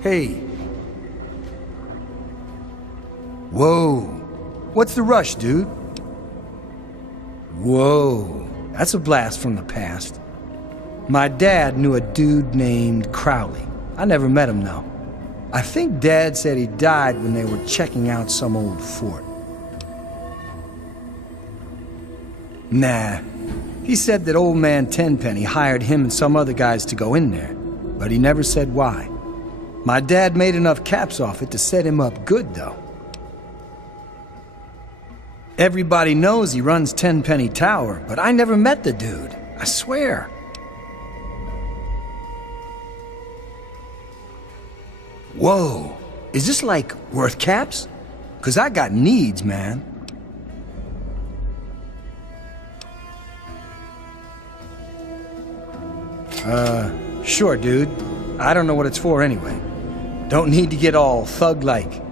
Hey. Whoa. What's the rush, dude? Whoa, that's a blast from the past. My dad knew a dude named Crowley. I never met him, though. I think Dad said he died when they were checking out some old fort. Nah. He said that old man Tenpenny hired him and some other guys to go in there, but he never said why. My dad made enough caps off it to set him up good, though. Everybody knows he runs Tenpenny Tower, but I never met the dude. I swear. Whoa, is this like worth caps? 'Cause I got needs, man. Sure, dude. I don't know what it's for anyway. Don't need to get all thug-like.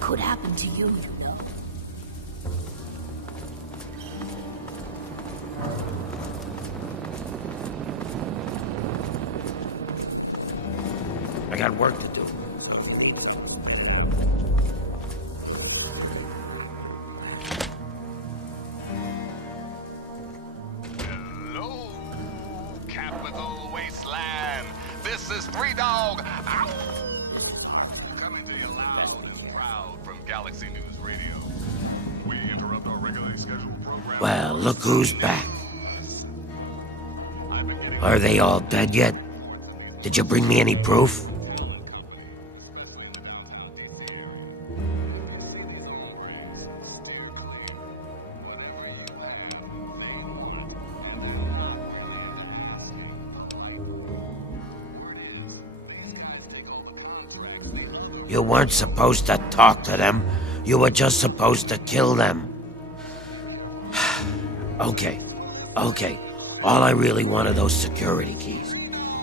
Could happen to you, you know. I got work to do. Hello, Capital Wasteland. This is Three Dog. Ow! Coming to you loud and proud from Galaxy News Radio. We interrupt our regularly scheduled program. Well, look who's back. Are they all dead yet? Did you bring me any proof? You weren't supposed to talk to them. You were just supposed to kill them. Okay. All I really want are those security keys.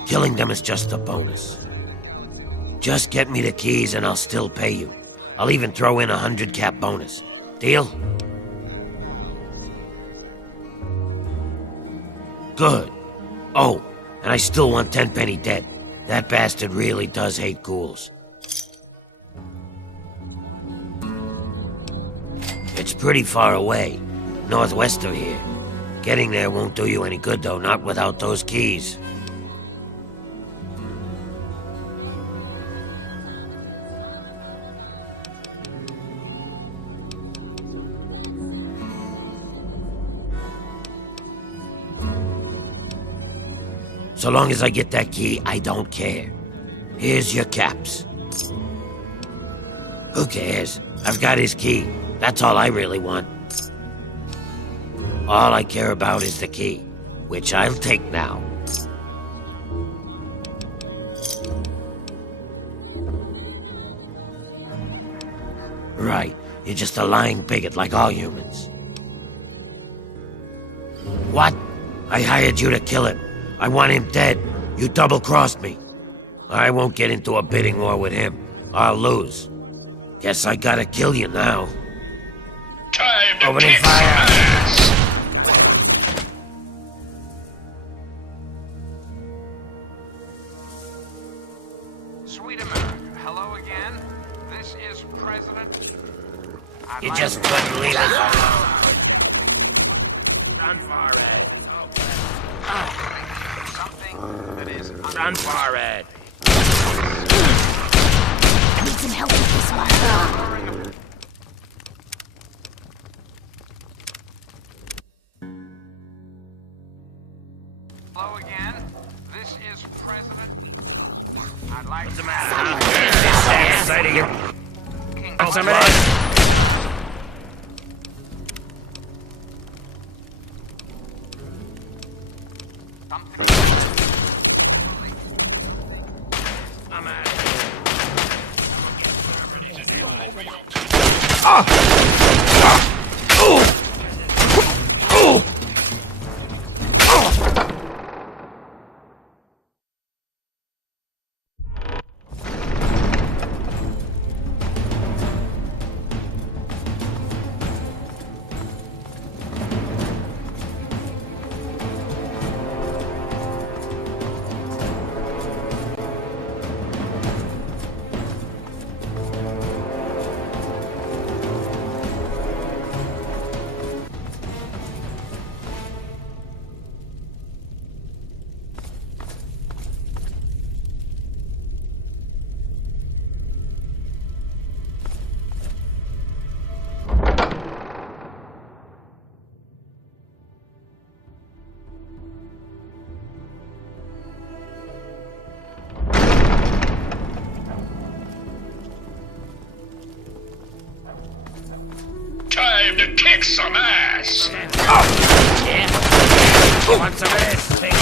Killing them is just a bonus. Just get me the keys and I'll still pay you. I'll even throw in 100 cap bonus. Deal? Good. Oh, and I still want Tenpenny dead. That bastard really does hate ghouls. It's pretty far away, northwest of here. Getting there won't do you any good, though, not without those keys. So long as I get that key, I don't care. Here's your caps. Who cares? I've got his key. That's all I really want. All I care about is the key, which I'll take now. Right, you're just a lying bigot like all humans. What? I hired you to kill him. I want him dead. You double-crossed me. I won't get into a bidding war with him. I'll lose. Guess I gotta kill you now. Time Opening fire! Sweet America, hello again. This is President. You just couldn't leave us alone. Run for it. Something that is Run for it. I need some help with this one. Hello again. This is President. I'd like What's the to matter? Stand inside of you. Want some of this? I'm out of Time to kick some ass! Yeah. Want some of this? Take it.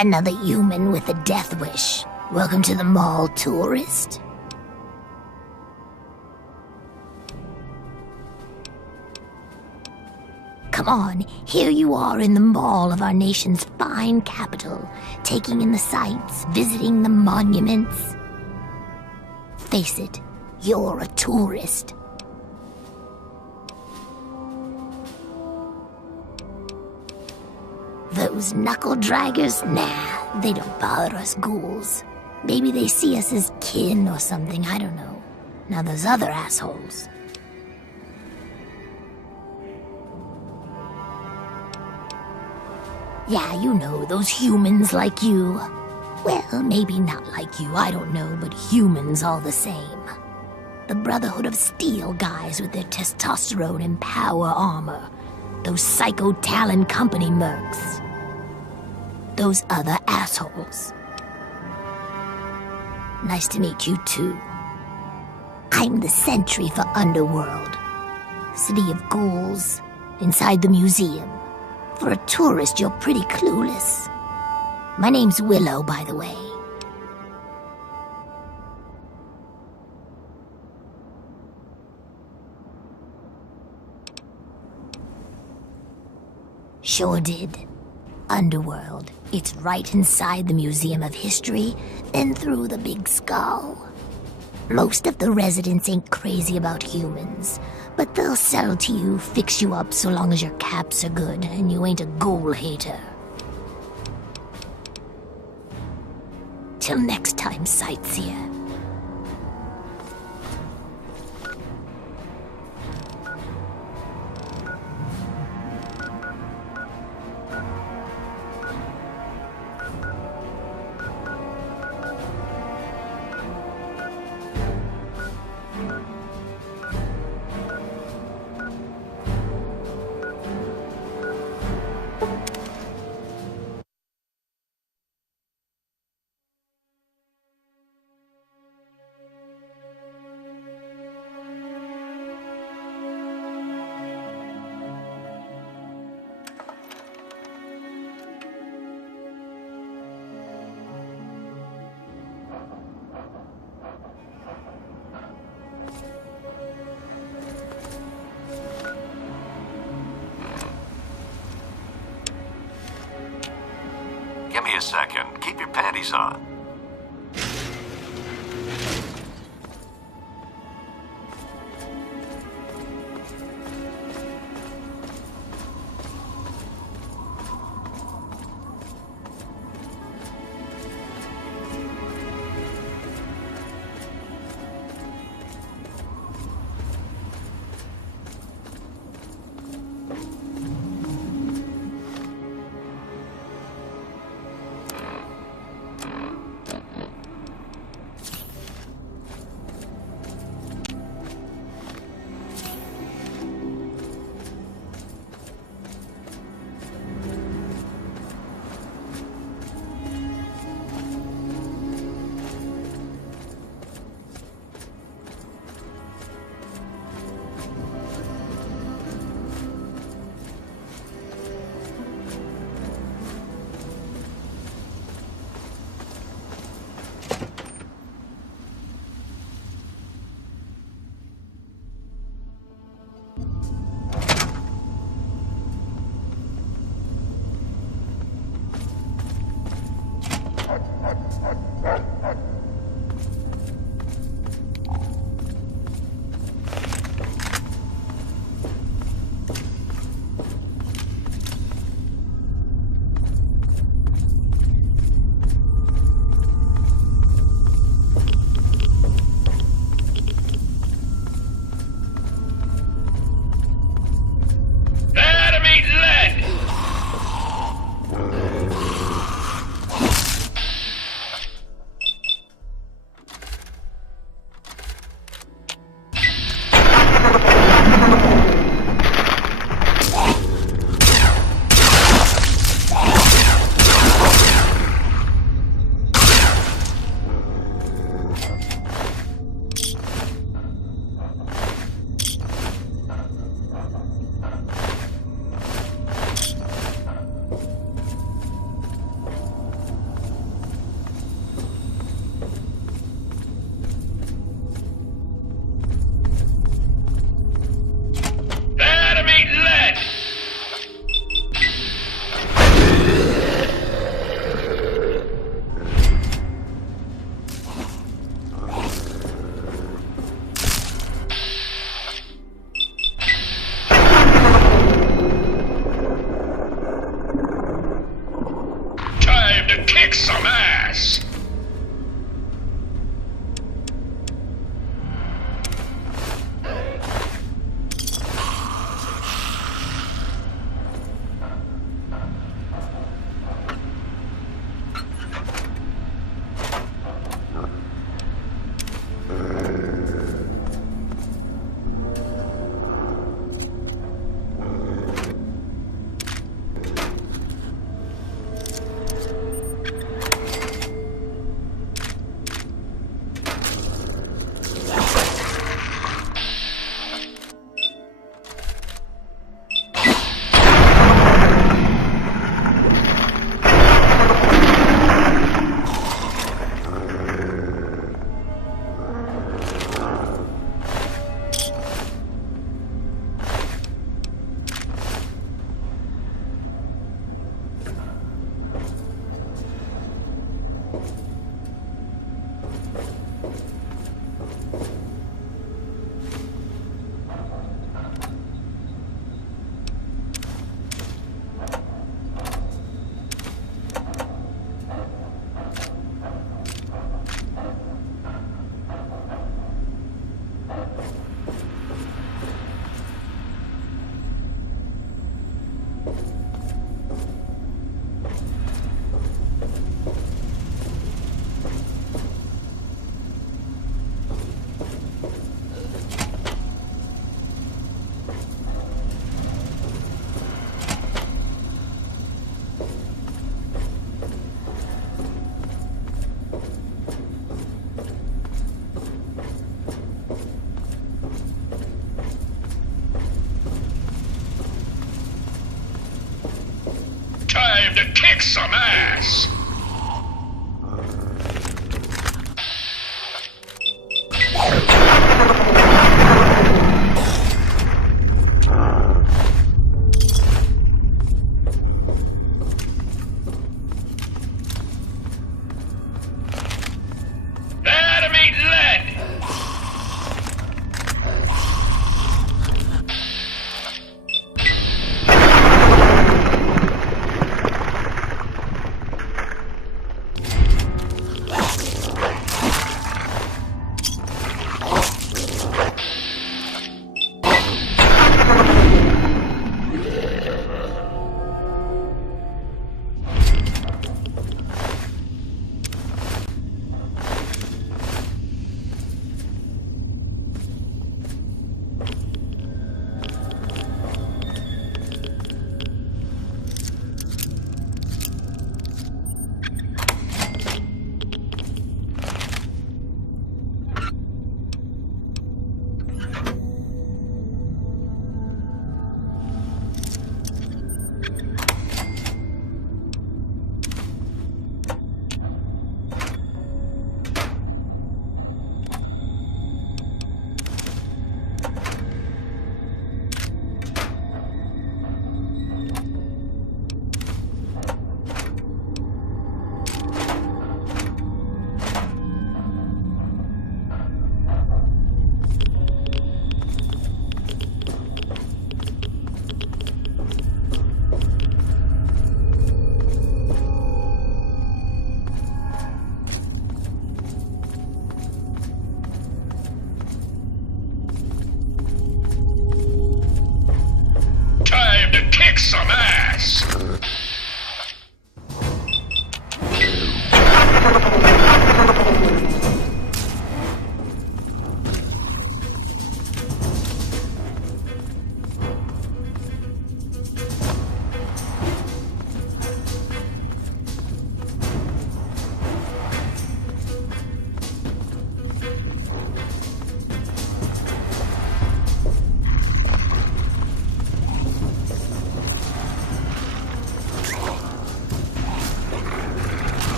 Another human with a death wish. Welcome to the mall, tourist. Come on, here you are in the mall of our nation's fine capital, taking in the sights, visiting the monuments. Face it, you're a tourist. Those knuckle draggers? Nah, they don't bother us ghouls. Maybe they see us as kin or something, I don't know. Now those other assholes. Yeah, you know, those humans like you. Well, maybe not like you, I don't know, but humans all the same. The Brotherhood of Steel guys with their testosterone and power armor. Those Psycho Talon Company mercs. Those other assholes. Nice to meet you too. I'm the sentry for Underworld. City of ghouls, inside the museum. For a tourist, you're pretty clueless. My name's Willow, by the way. Sure did. Underworld. It's right inside the Museum of History, then through the Big Skull. Most of the residents ain't crazy about humans, but they'll sell to you, fix you up so long as your caps are good and you ain't a ghoul hater. Till next time, sightseer. a second. Keep your panties on. kick some ass!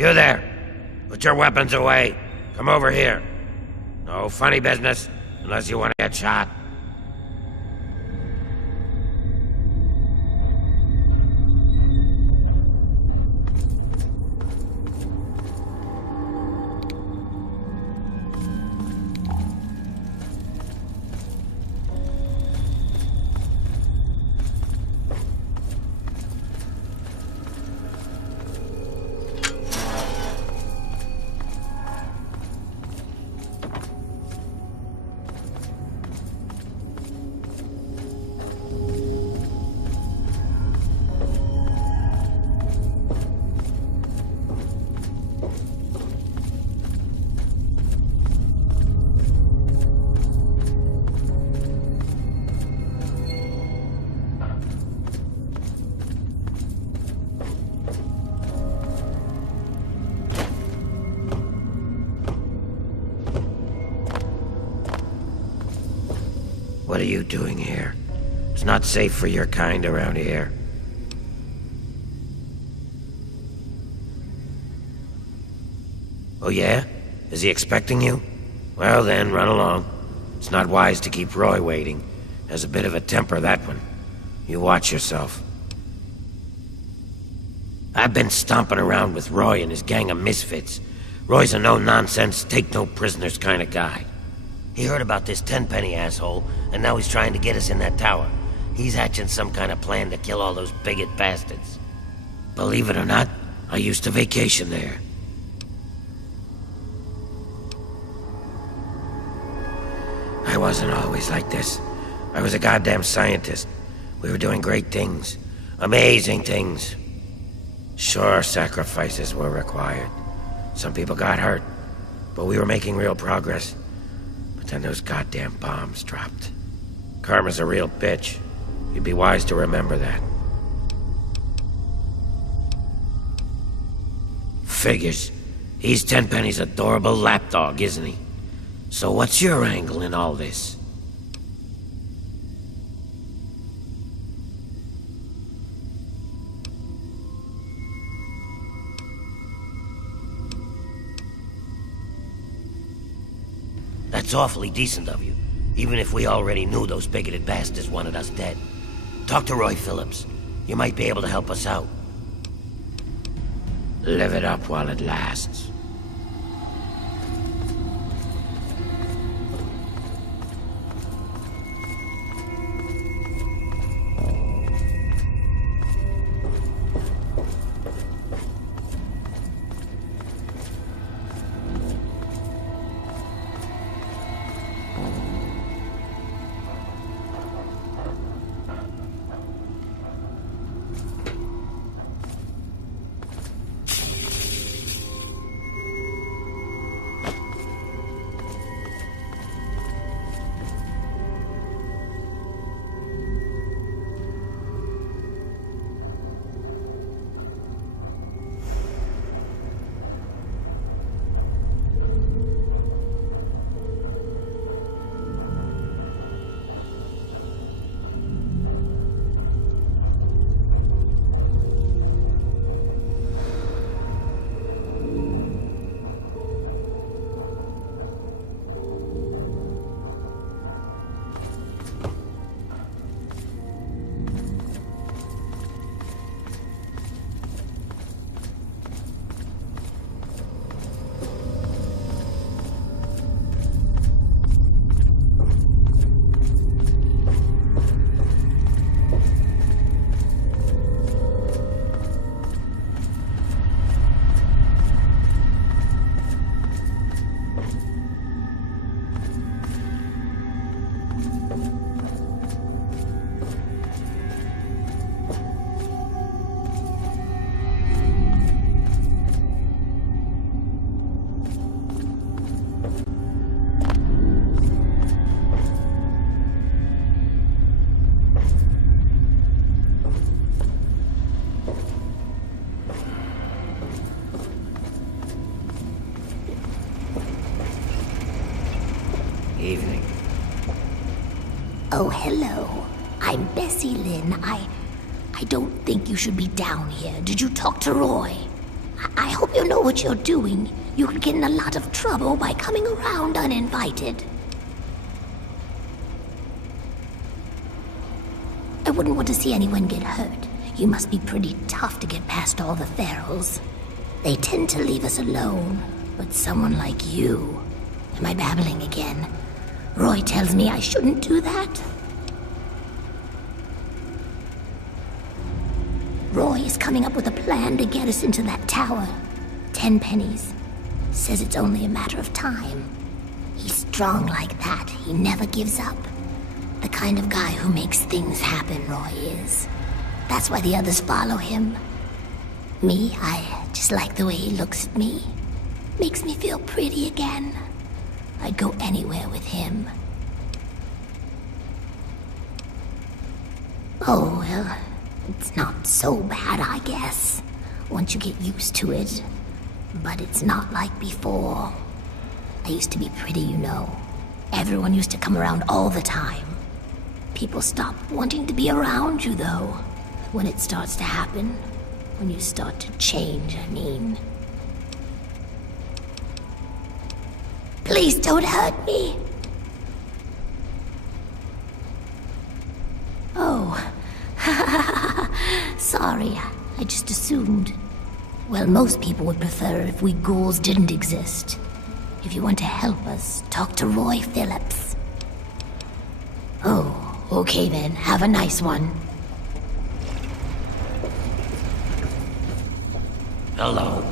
You there! Put your weapons away. Come over here. No funny business, unless you want to get shot. What are you doing here? It's not safe for your kind around here. Oh yeah? Is he expecting you? Well then, run along. It's not wise to keep Roy waiting. Has a bit of a temper, that one. You watch yourself. I've been stomping around with Roy and his gang of misfits. Roy's a no-nonsense, take-no-prisoners kind of guy. He heard about this Tenpenny asshole, and now he's trying to get us in that tower. He's hatching some kind of plan to kill all those bigot bastards. Believe it or not, I used to vacation there. I wasn't always like this. I was a goddamn scientist. We were doing great things. Amazing things. Sure, sacrifices were required. Some people got hurt, but we were making real progress. But then those goddamn bombs dropped. Karma's a real bitch. You'd be wise to remember that. Figures. He's Tenpenny's adorable lapdog, isn't he? So what's your angle in all this? That's awfully decent of you, even if we already knew those bigoted bastards wanted us dead. Talk to Roy Phillips. You might be able to help us out. Live it up while it lasts. Evening. Oh, hello. I'm Bessie Lynn. I don't think you should be down here. Did you talk to Roy? I hope you know what you're doing. You could get in a lot of trouble by coming around uninvited. I wouldn't want to see anyone get hurt. You must be pretty tough to get past all the ferals. They tend to leave us alone, but someone like you... Am I babbling again? Roy tells me I shouldn't do that. Roy is coming up with a plan to get us into that tower. 10 pennies. Says it's only a matter of time. He's strong like that. He never gives up. The kind of guy who makes things happen, Roy is. That's why the others follow him. Me, I just like the way he looks at me. Makes me feel pretty again. I'd go anywhere with him. Oh, well, it's not so bad, I guess. Once you get used to it. But it's not like before. I used to be pretty, you know. Everyone used to come around all the time. People stop wanting to be around you, though. When it starts to happen. When you start to change, I mean. Please don't hurt me. Oh. Sorry, I just assumed. Well, most people would prefer if we ghouls didn't exist. If you want to help us, talk to Roy Phillips. Oh, okay then. Have a nice one. Hello.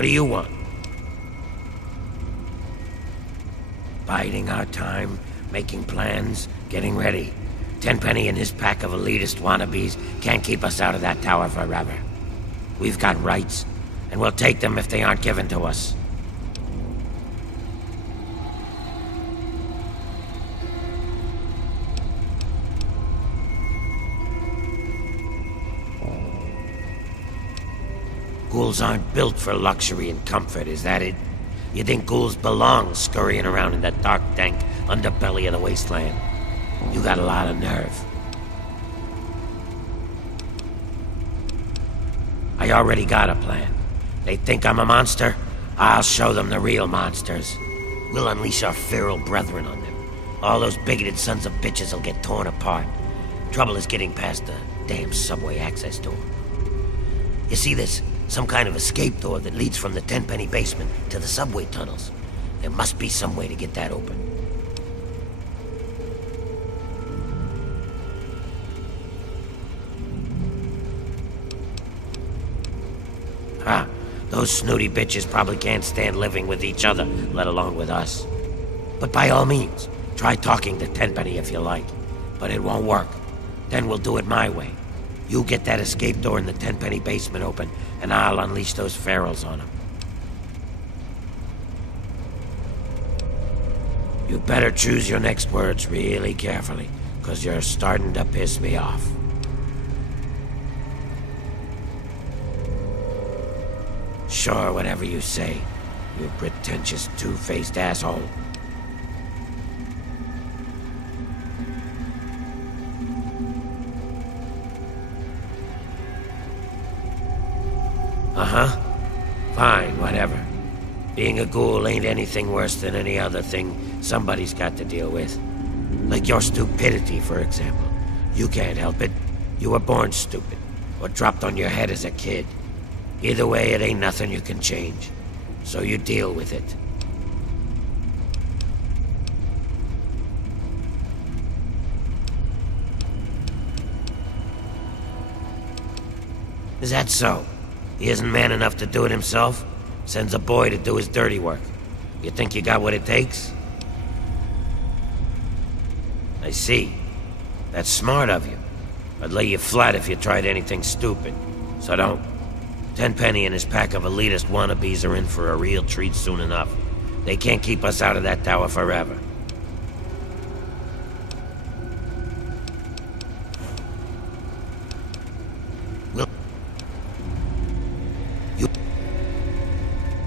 What do you want? Biding our time, making plans, getting ready. Tenpenny and his pack of elitist wannabes can't keep us out of that tower forever. We've got rights, and we'll take them if they aren't given to us. Ghouls aren't built for luxury and comfort, is that it? You think ghouls belong scurrying around in that dark, dank underbelly of the wasteland? You got a lot of nerve. I already got a plan. They think I'm a monster? I'll show them the real monsters. We'll unleash our feral brethren on them. All those bigoted sons of bitches will get torn apart. Trouble is getting past the damn subway access door. You see this? Some kind of escape door that leads from the Tenpenny basement to the subway tunnels. There must be some way to get that open. Ah, those snooty bitches probably can't stand living with each other, let alone with us. But by all means, try talking to Tenpenny if you like. But it won't work. Then we'll do it my way. You get that escape door in the Tenpenny basement open, and I'll unleash those ferals on them. You better choose your next words really carefully, 'cause you're starting to piss me off. Sure, whatever you say, you pretentious two-faced asshole. Uh-huh. Fine, whatever. Being a ghoul ain't anything worse than any other thing somebody's got to deal with. Like your stupidity, for example. You can't help it. You were born stupid, or dropped on your head as a kid. Either way, it ain't nothing you can change. So you deal with it. Is that so? He isn't man enough to do it himself? Sends a boy to do his dirty work. You think you got what it takes? I see. That's smart of you. I'd lay you flat if you tried anything stupid. So don't. Tenpenny and his pack of elitist wannabes are in for a real treat soon enough. They can't keep us out of that tower forever.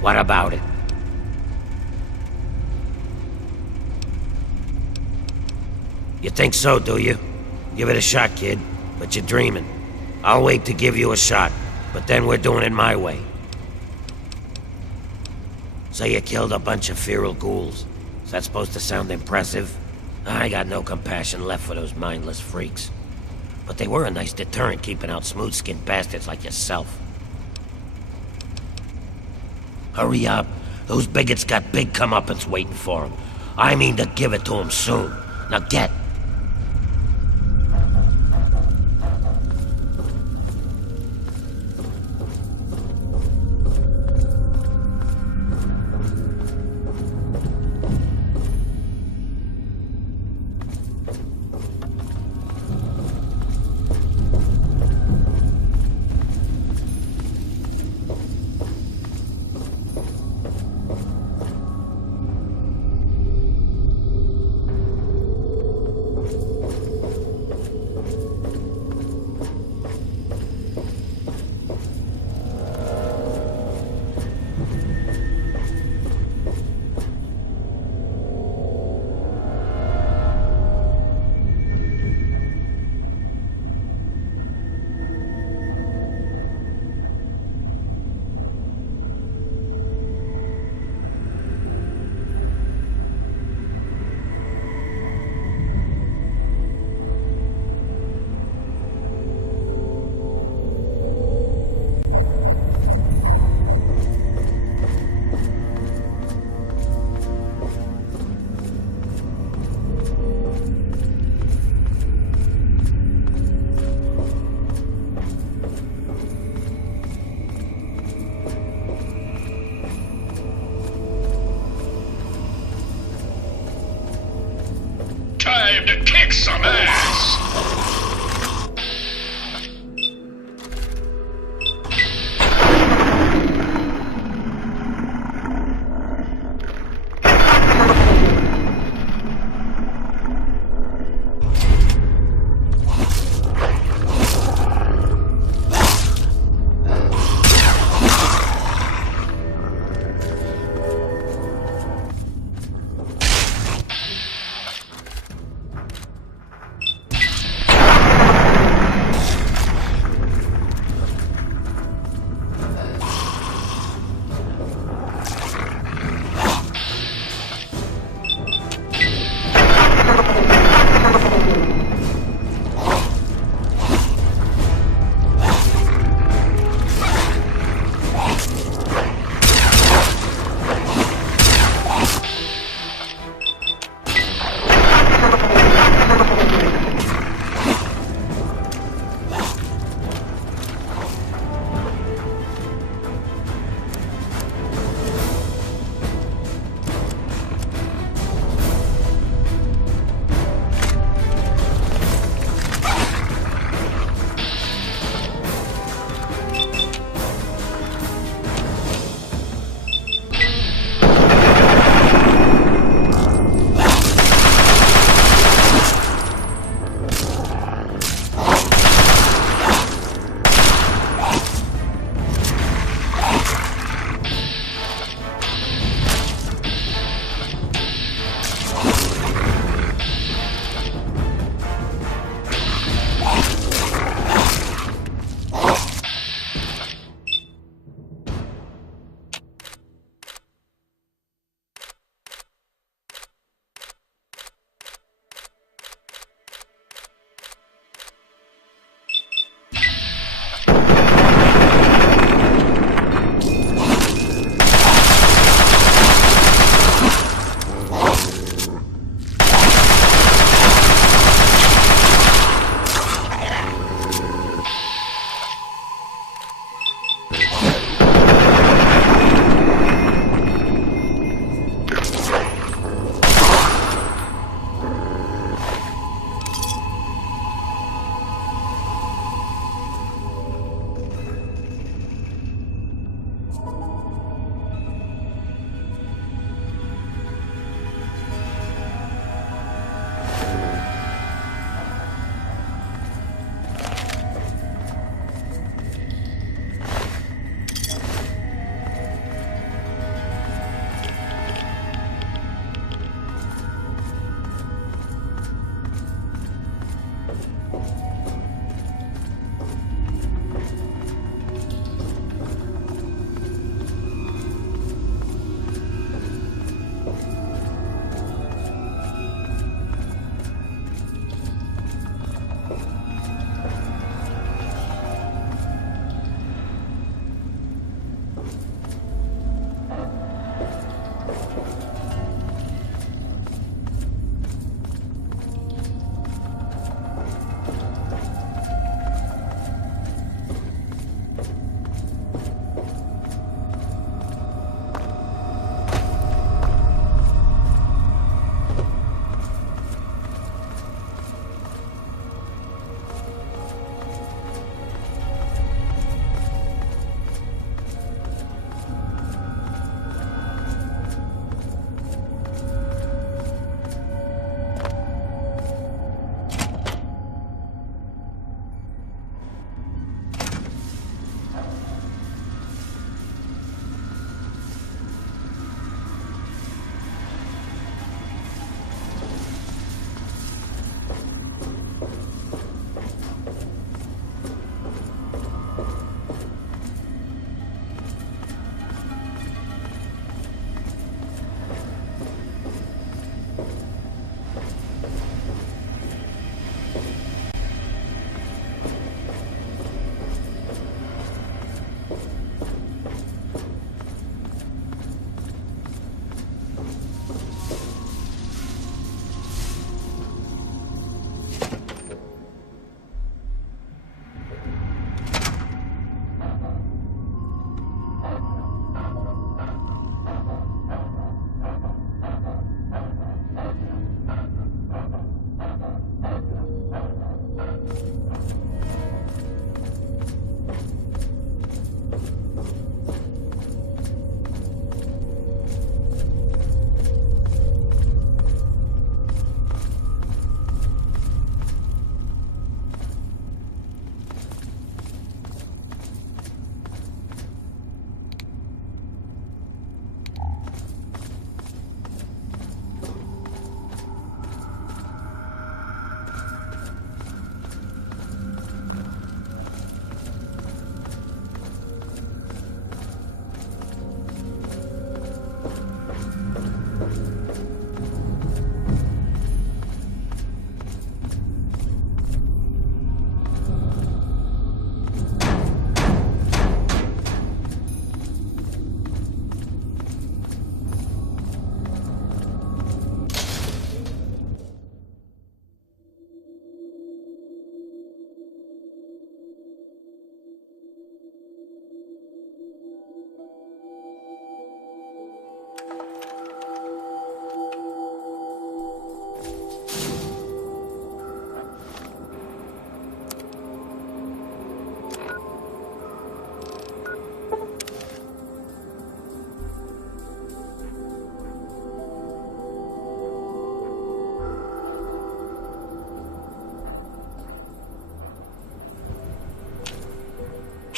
What about it? You think so, do you? Give it a shot, kid. But you're dreaming. I'll wait to give you a shot, but then we're doing it my way. So you killed a bunch of feral ghouls. Is that supposed to sound impressive? I got no compassion left for those mindless freaks. But they were a nice deterrent keeping out smooth-skinned bastards like yourself. Hurry up. Those bigots got big comeuppance waiting for them. I mean to give it to them soon. Now get. Time to kick some ass!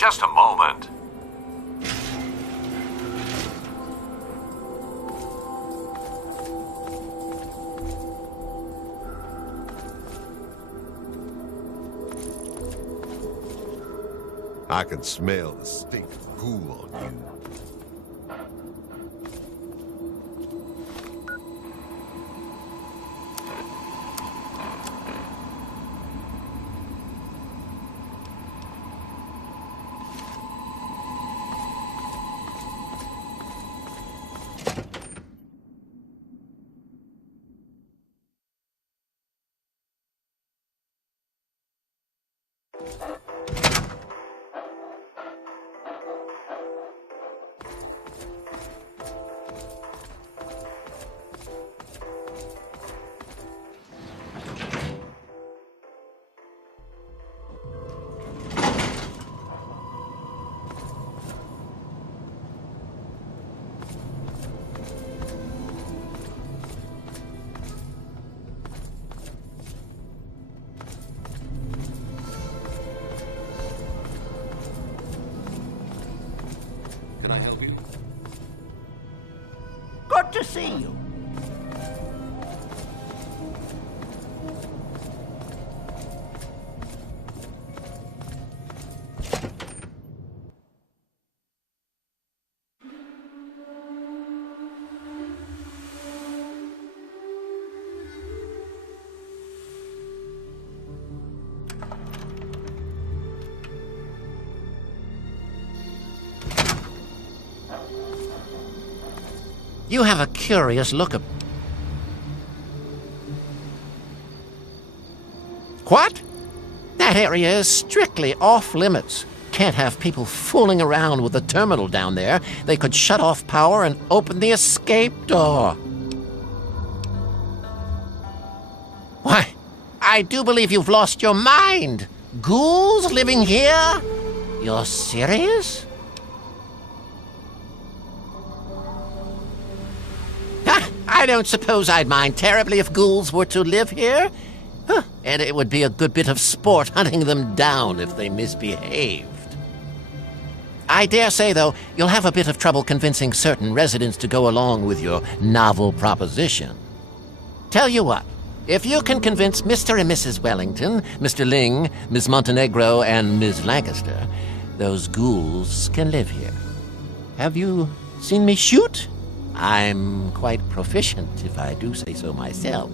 Just a moment. I can smell the stink of ghoul on you. Can I help you? Good to see you. You have a curious look of... What? That area is strictly off-limits. Can't have people fooling around with the terminal down there. They could shut off power and open the escape door. Why, I do believe you've lost your mind. Ghouls living here? You're serious? I don't suppose I'd mind terribly if ghouls were to live here. Huh. And it would be a good bit of sport hunting them down if they misbehaved. I dare say, though, you'll have a bit of trouble convincing certain residents to go along with your novel proposition. Tell you what, if you can convince Mr. and Mrs. Wellington, Mr. Ling, Miss Montenegro, and Miss Lancaster, those ghouls can live here. Have you seen me shoot? I'm quite proficient, if I do say so myself.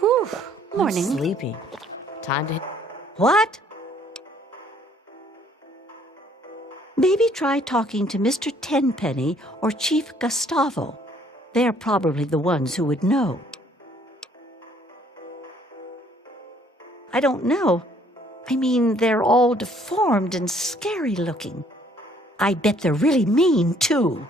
Whew, morning. I'm sleepy. Time to... What? Maybe try talking to Mr. Tenpenny or Chief Gustavo. They're probably the ones who would know. I don't know. I mean, they're all deformed and scary looking. I bet they're really mean, too.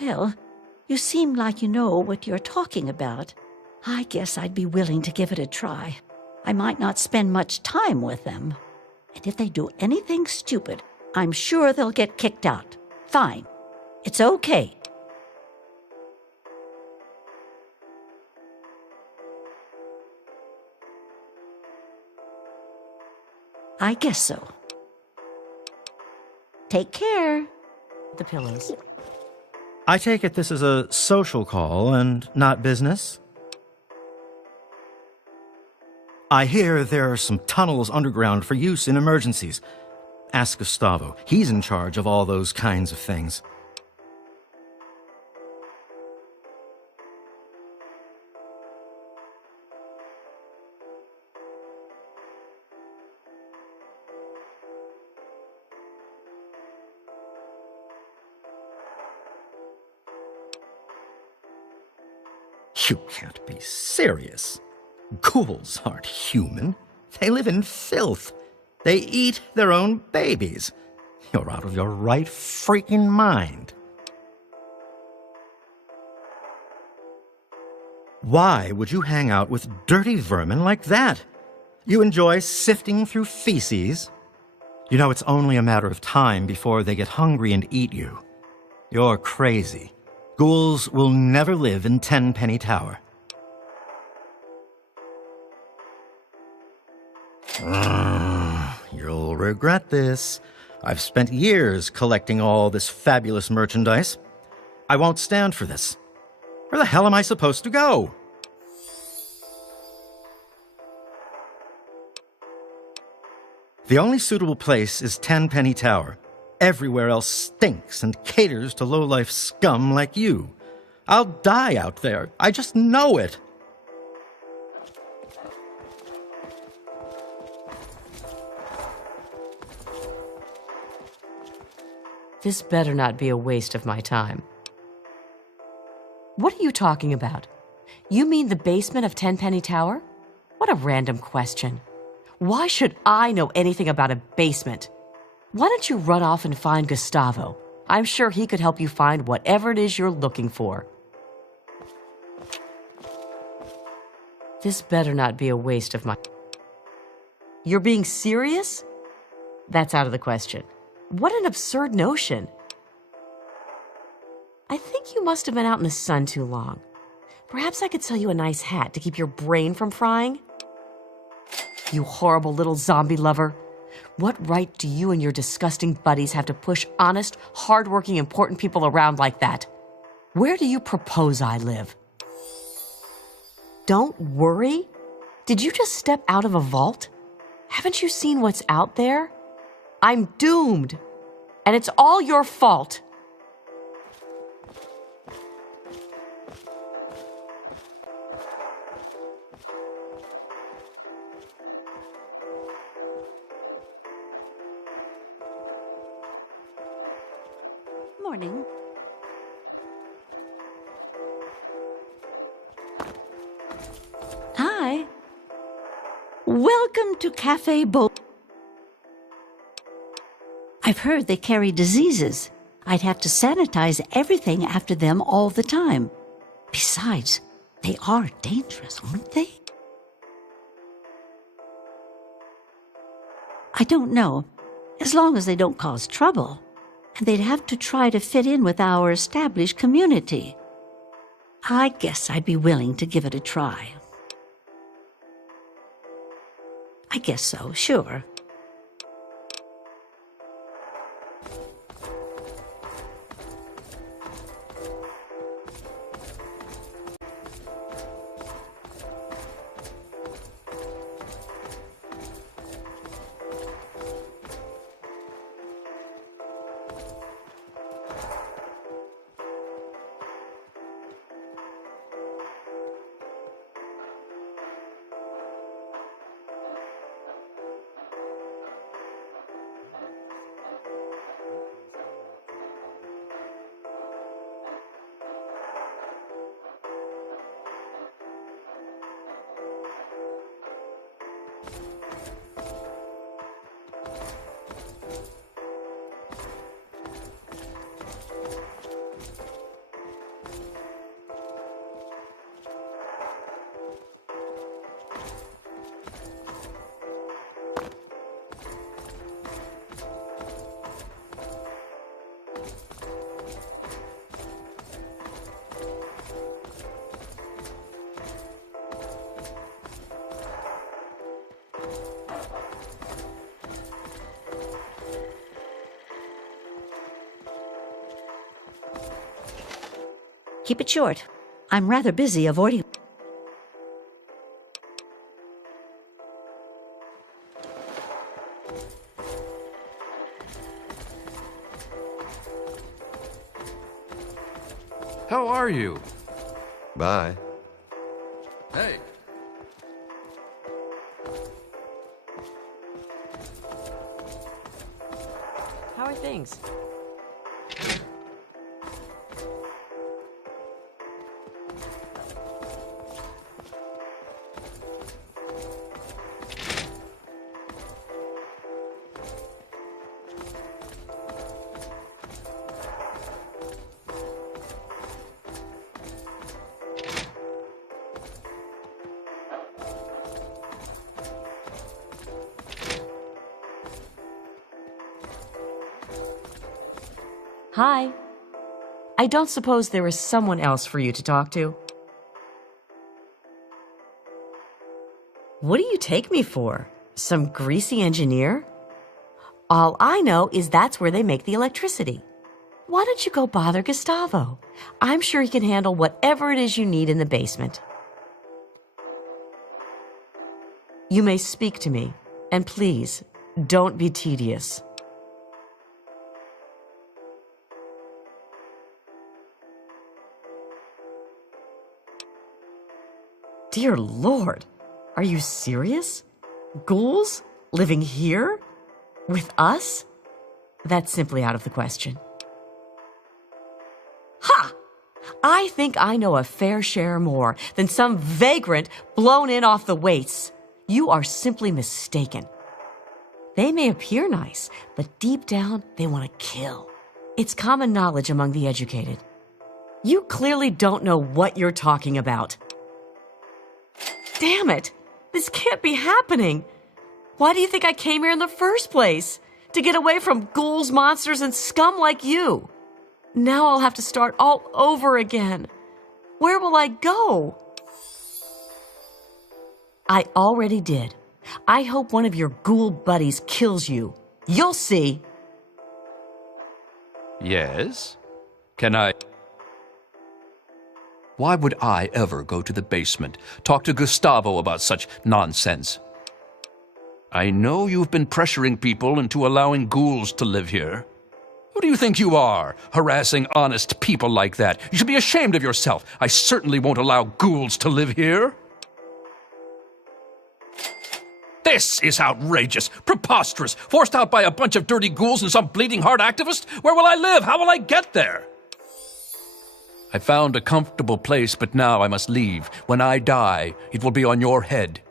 Well, you seem like you know what you're talking about. I guess I'd be willing to give it a try. I might not spend much time with them. And if they do anything stupid, I'm sure they'll get kicked out. Fine. It's okay. I guess so. Take care. The pillows. I take it this is a social call and not business? I hear there are some tunnels underground for use in emergencies. Ask Gustavo. He's in charge of all those kinds of things. You can't be serious. Ghouls aren't human. They live in filth. They eat their own babies. You're out of your right freaking mind. Why would you hang out with dirty vermin like that? You enjoy sifting through feces? You know it's only a matter of time before they get hungry and eat you. You're crazy. Ghouls will never live in Tenpenny Tower. You'll regret this. I've spent years collecting all this fabulous merchandise. I won't stand for this. Where the hell am I supposed to go? The only suitable place is Tenpenny Tower. Everywhere else stinks and caters to low-life scum like you. I'll die out there. I just know it. This better not be a waste of my time. What are you talking about? You mean the basement of Tenpenny Tower? What a random question. Why should I know anything about a basement? Why don't you run off and find Gustavo? I'm sure he could help you find whatever it is you're looking for. This better not be a waste of my... You're being serious? That's out of the question. What an absurd notion. I think you must have been out in the sun too long. Perhaps I could sell you a nice hat to keep your brain from frying? You horrible little zombie lover. What right do you and your disgusting buddies have to push honest, hard-working, important people around like that? Where do you propose I live? Don't worry. Did you just step out of a vault? Haven't you seen what's out there? I'm doomed. And it's all your fault. Morning. Hi. Welcome to Cafe Bo. I've heard they carry diseases. I'd have to sanitize everything after them all the time. Besides, they are dangerous, aren't they? I don't know. As long as they don't cause trouble. And they'd have to try to fit in with our established community. I guess I'd be willing to give it a try. I guess so, sure. Keep it short. I'm rather busy avoiding. How are you? Bye. Hey. How are things? Hi. I don't suppose there is someone else for you to talk to? What do you take me for? Some greasy engineer? All I know is that's where they make the electricity. Why don't you go bother Gustavo? I'm sure he can handle whatever it is you need in the basement. You may speak to me, and please, don't be tedious. Dear Lord, are you serious? Ghouls? Living here? With us? That's simply out of the question. Ha! I think I know a fair share more than some vagrant blown in off the wastes. You are simply mistaken. They may appear nice, but deep down, they want to kill. It's common knowledge among the educated. You clearly don't know what you're talking about. Damn it! This can't be happening! Why do you think I came here in the first place? To get away from ghouls, monsters, and scum like you. Now I'll have to start all over again. Where will I go? I already did. I hope one of your ghoul buddies kills you. You'll see. Yes? Can I... Why would I ever go to the basement, talk to Gustavo about such nonsense? I know you've been pressuring people into allowing ghouls to live here. Who do you think you are, harassing honest people like that? You should be ashamed of yourself. I certainly won't allow ghouls to live here. This is outrageous, preposterous, forced out by a bunch of dirty ghouls and some bleeding heart activist. Where will I live? How will I get there? I found a comfortable place, but now I must leave. When I die, it will be on your head.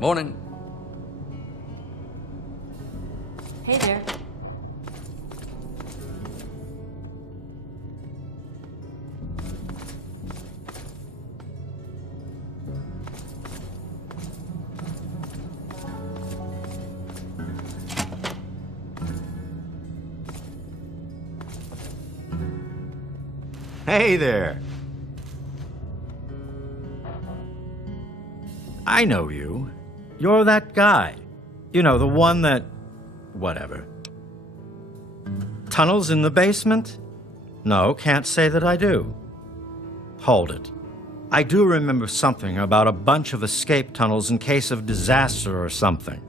Morning. Hey there. Hey there. I know you. You're that guy. You know, the one that... whatever. Tunnels in the basement? No, can't say that I do. Hold it. I do remember something about a bunch of escape tunnels in case of disaster or something.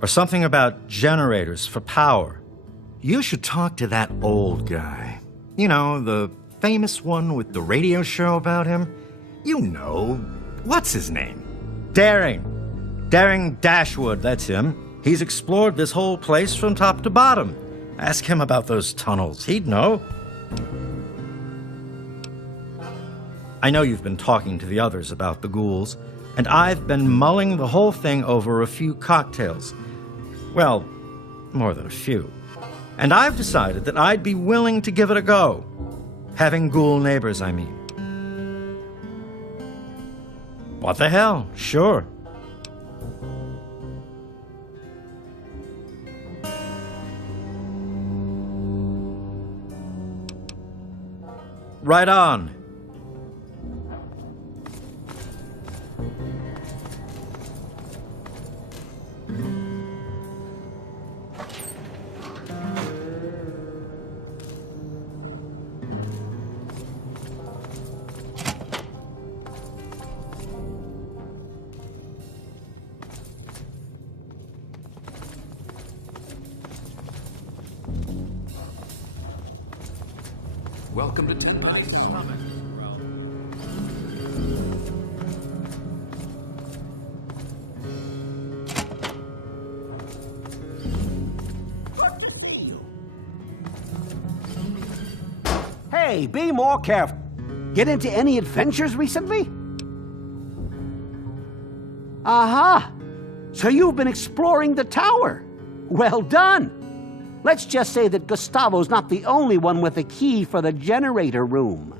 Or something about generators for power. You should talk to that old guy. You know, the famous one with the radio show about him. You know, what's his name? Daring. Daring Dashwood, that's him. He's explored this whole place from top to bottom. Ask him about those tunnels. He'd know. I know you've been talking to the others about the ghouls, and I've been mulling the whole thing over a few cocktails. Well, more than a few. And I've decided that I'd be willing to give it a go. Having ghoul neighbors, I mean. What the hell? Sure. Right on. Welcome to Ten My stomach. Hey, be more careful. Get into any adventures recently? Aha! So you've been exploring the tower. Well done. Let's just say that Gustavo's not the only one with a key for the generator room.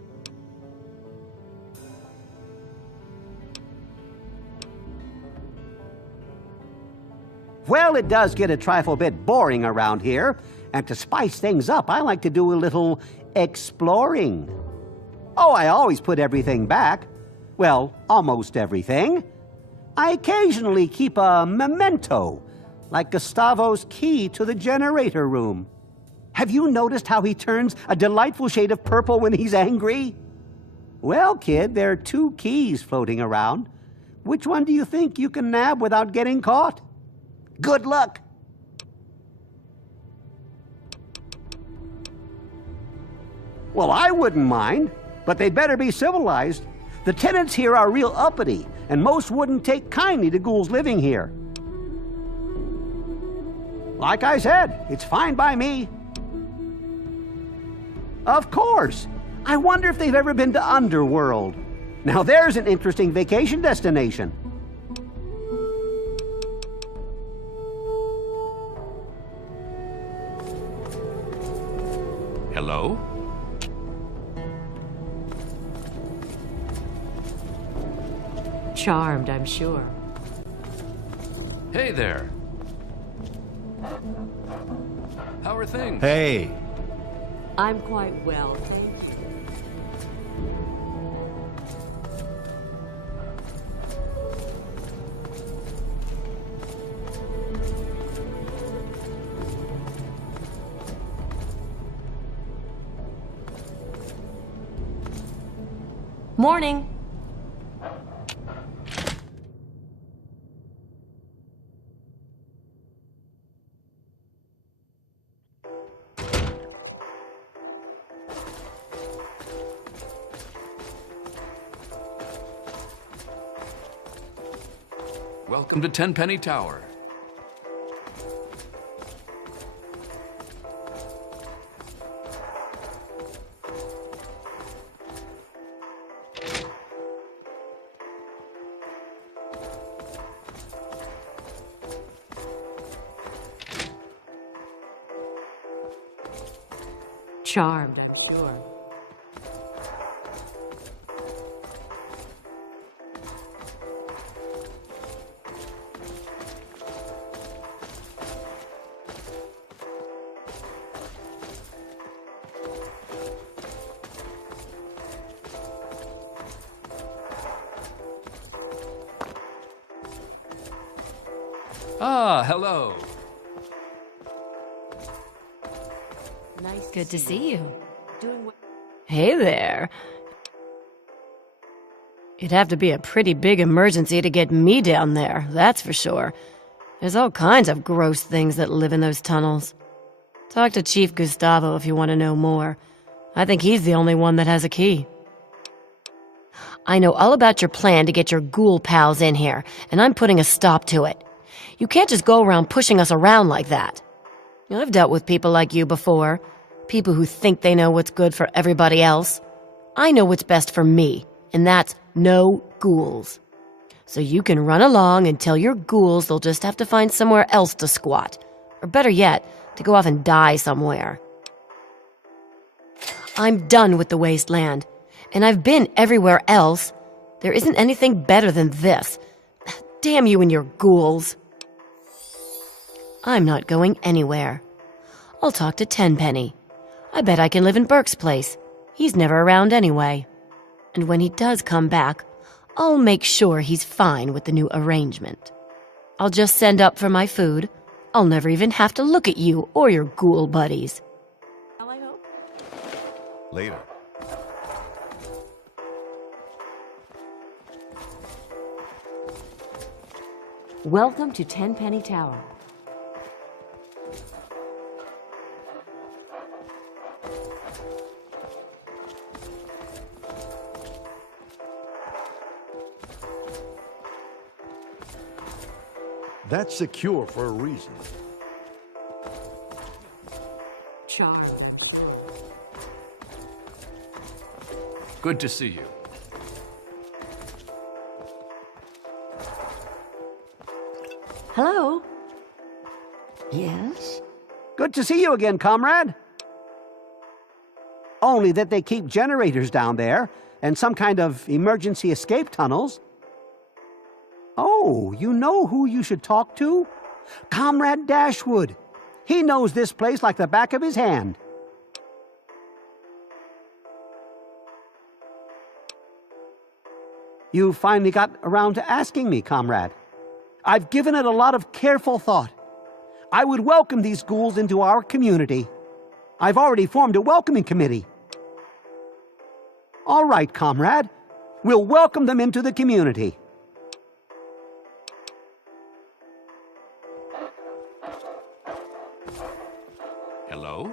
Well, it does get a trifle bit boring around here, and to spice things up, I like to do a little exploring. Oh, I always put everything back. Well, almost everything. I occasionally keep a memento, like Gustavo's key to the generator room. Have you noticed how he turns a delightful shade of purple when he's angry? Well, kid, there are 2 keys floating around. Which one do you think you can nab without getting caught? Good luck! Well, I wouldn't mind, but they'd better be civilized. The tenants here are real uppity, and most wouldn't take kindly to ghouls living here. Like I said, it's fine by me. Of course. I wonder if they've ever been to Underworld. Now there's an interesting vacation destination. Hello? Charmed, I'm sure. Hey there. How are things? Hey. I'm quite well, thank you. Morning. Welcome to Tenpenny Tower. Charmed, I'm sure. Ah, hello. Nice. Good to see you. Doing what? Hey there. It'd have to be a pretty big emergency to get me down there, that's for sure. There's all kinds of gross things that live in those tunnels. Talk to Chief Gustavo if you want to know more. I think he's the only one that has a key. I know all about your plan to get your ghoul pals in here, and I'm putting a stop to it. You can't just go around pushing us around like that. I've dealt with people like you before. People who think they know what's good for everybody else. I know what's best for me, and that's no ghouls. So you can run along and tell your ghouls they'll just have to find somewhere else to squat. Or better yet, to go off and die somewhere. I'm done with the wasteland, and I've been everywhere else. There isn't anything better than this. Damn you and your ghouls. I'm not going anywhere. I'll talk to Tenpenny. I bet I can live in Burke's place. He's never around anyway. And when he does come back, I'll make sure he's fine with the new arrangement. I'll just send up for my food. I'll never even have to look at you or your ghoul buddies. Later. Welcome to Tenpenny Tower. That's secure for a reason. Charles. Good to see you. Hello? Yes? Good to see you again, comrade. Only that they keep generators down there and some kind of emergency escape tunnels. Oh, you know who you should talk to? Comrade Dashwood. He knows this place like the back of his hand. You finally got around to asking me, comrade. I've given it a lot of careful thought. I would welcome these ghouls into our community. I've already formed a welcoming committee. All right, comrade. We'll welcome them into the community. Hello?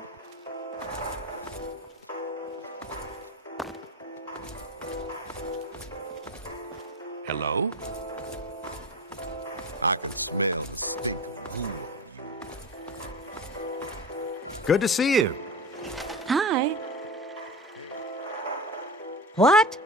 Hello? Good to see you. Hi. What?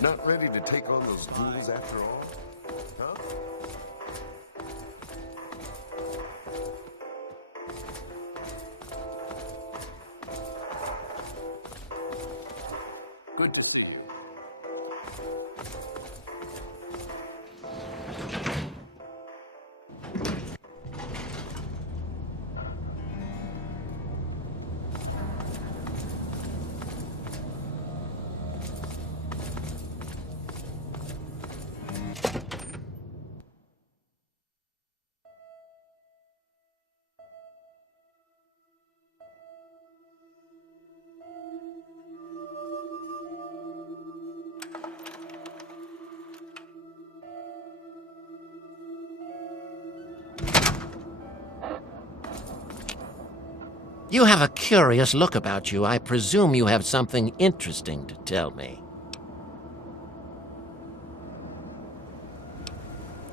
Not ready to take on those ghouls after all? Huh? Good to You have a curious look about you. I presume you have something interesting to tell me.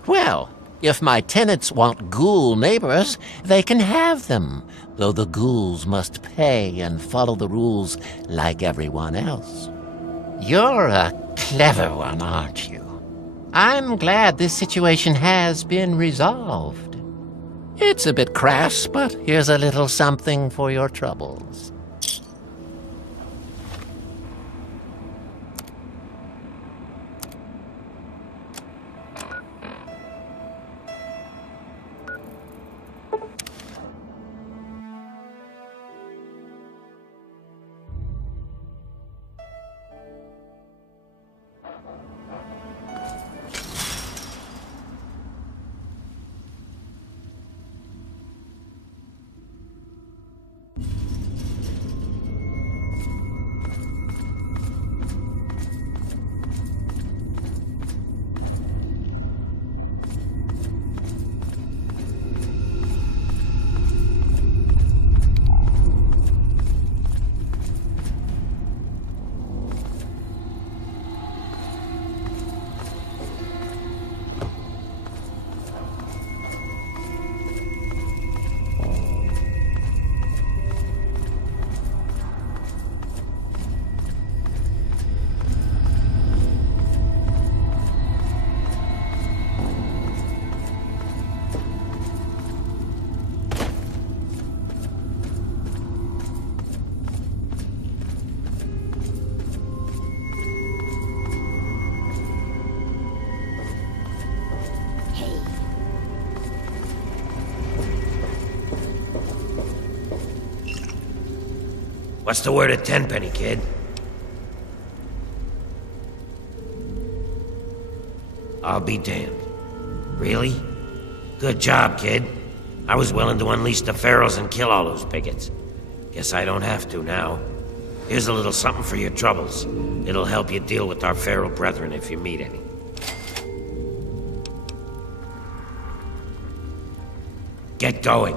Well, if my tenants want ghoul neighbors, they can have them, though the ghouls must pay and follow the rules like everyone else. You're a clever one, aren't you? I'm glad this situation has been resolved. It's a bit crass, but here's a little something for your troubles. What's the word at Tenpenny, kid? I'll be damned. Really? Good job, kid. I was willing to unleash the ferals and kill all those bigots. Guess I don't have to now. Here's a little something for your troubles. It'll help you deal with our feral brethren if you meet any. Get going.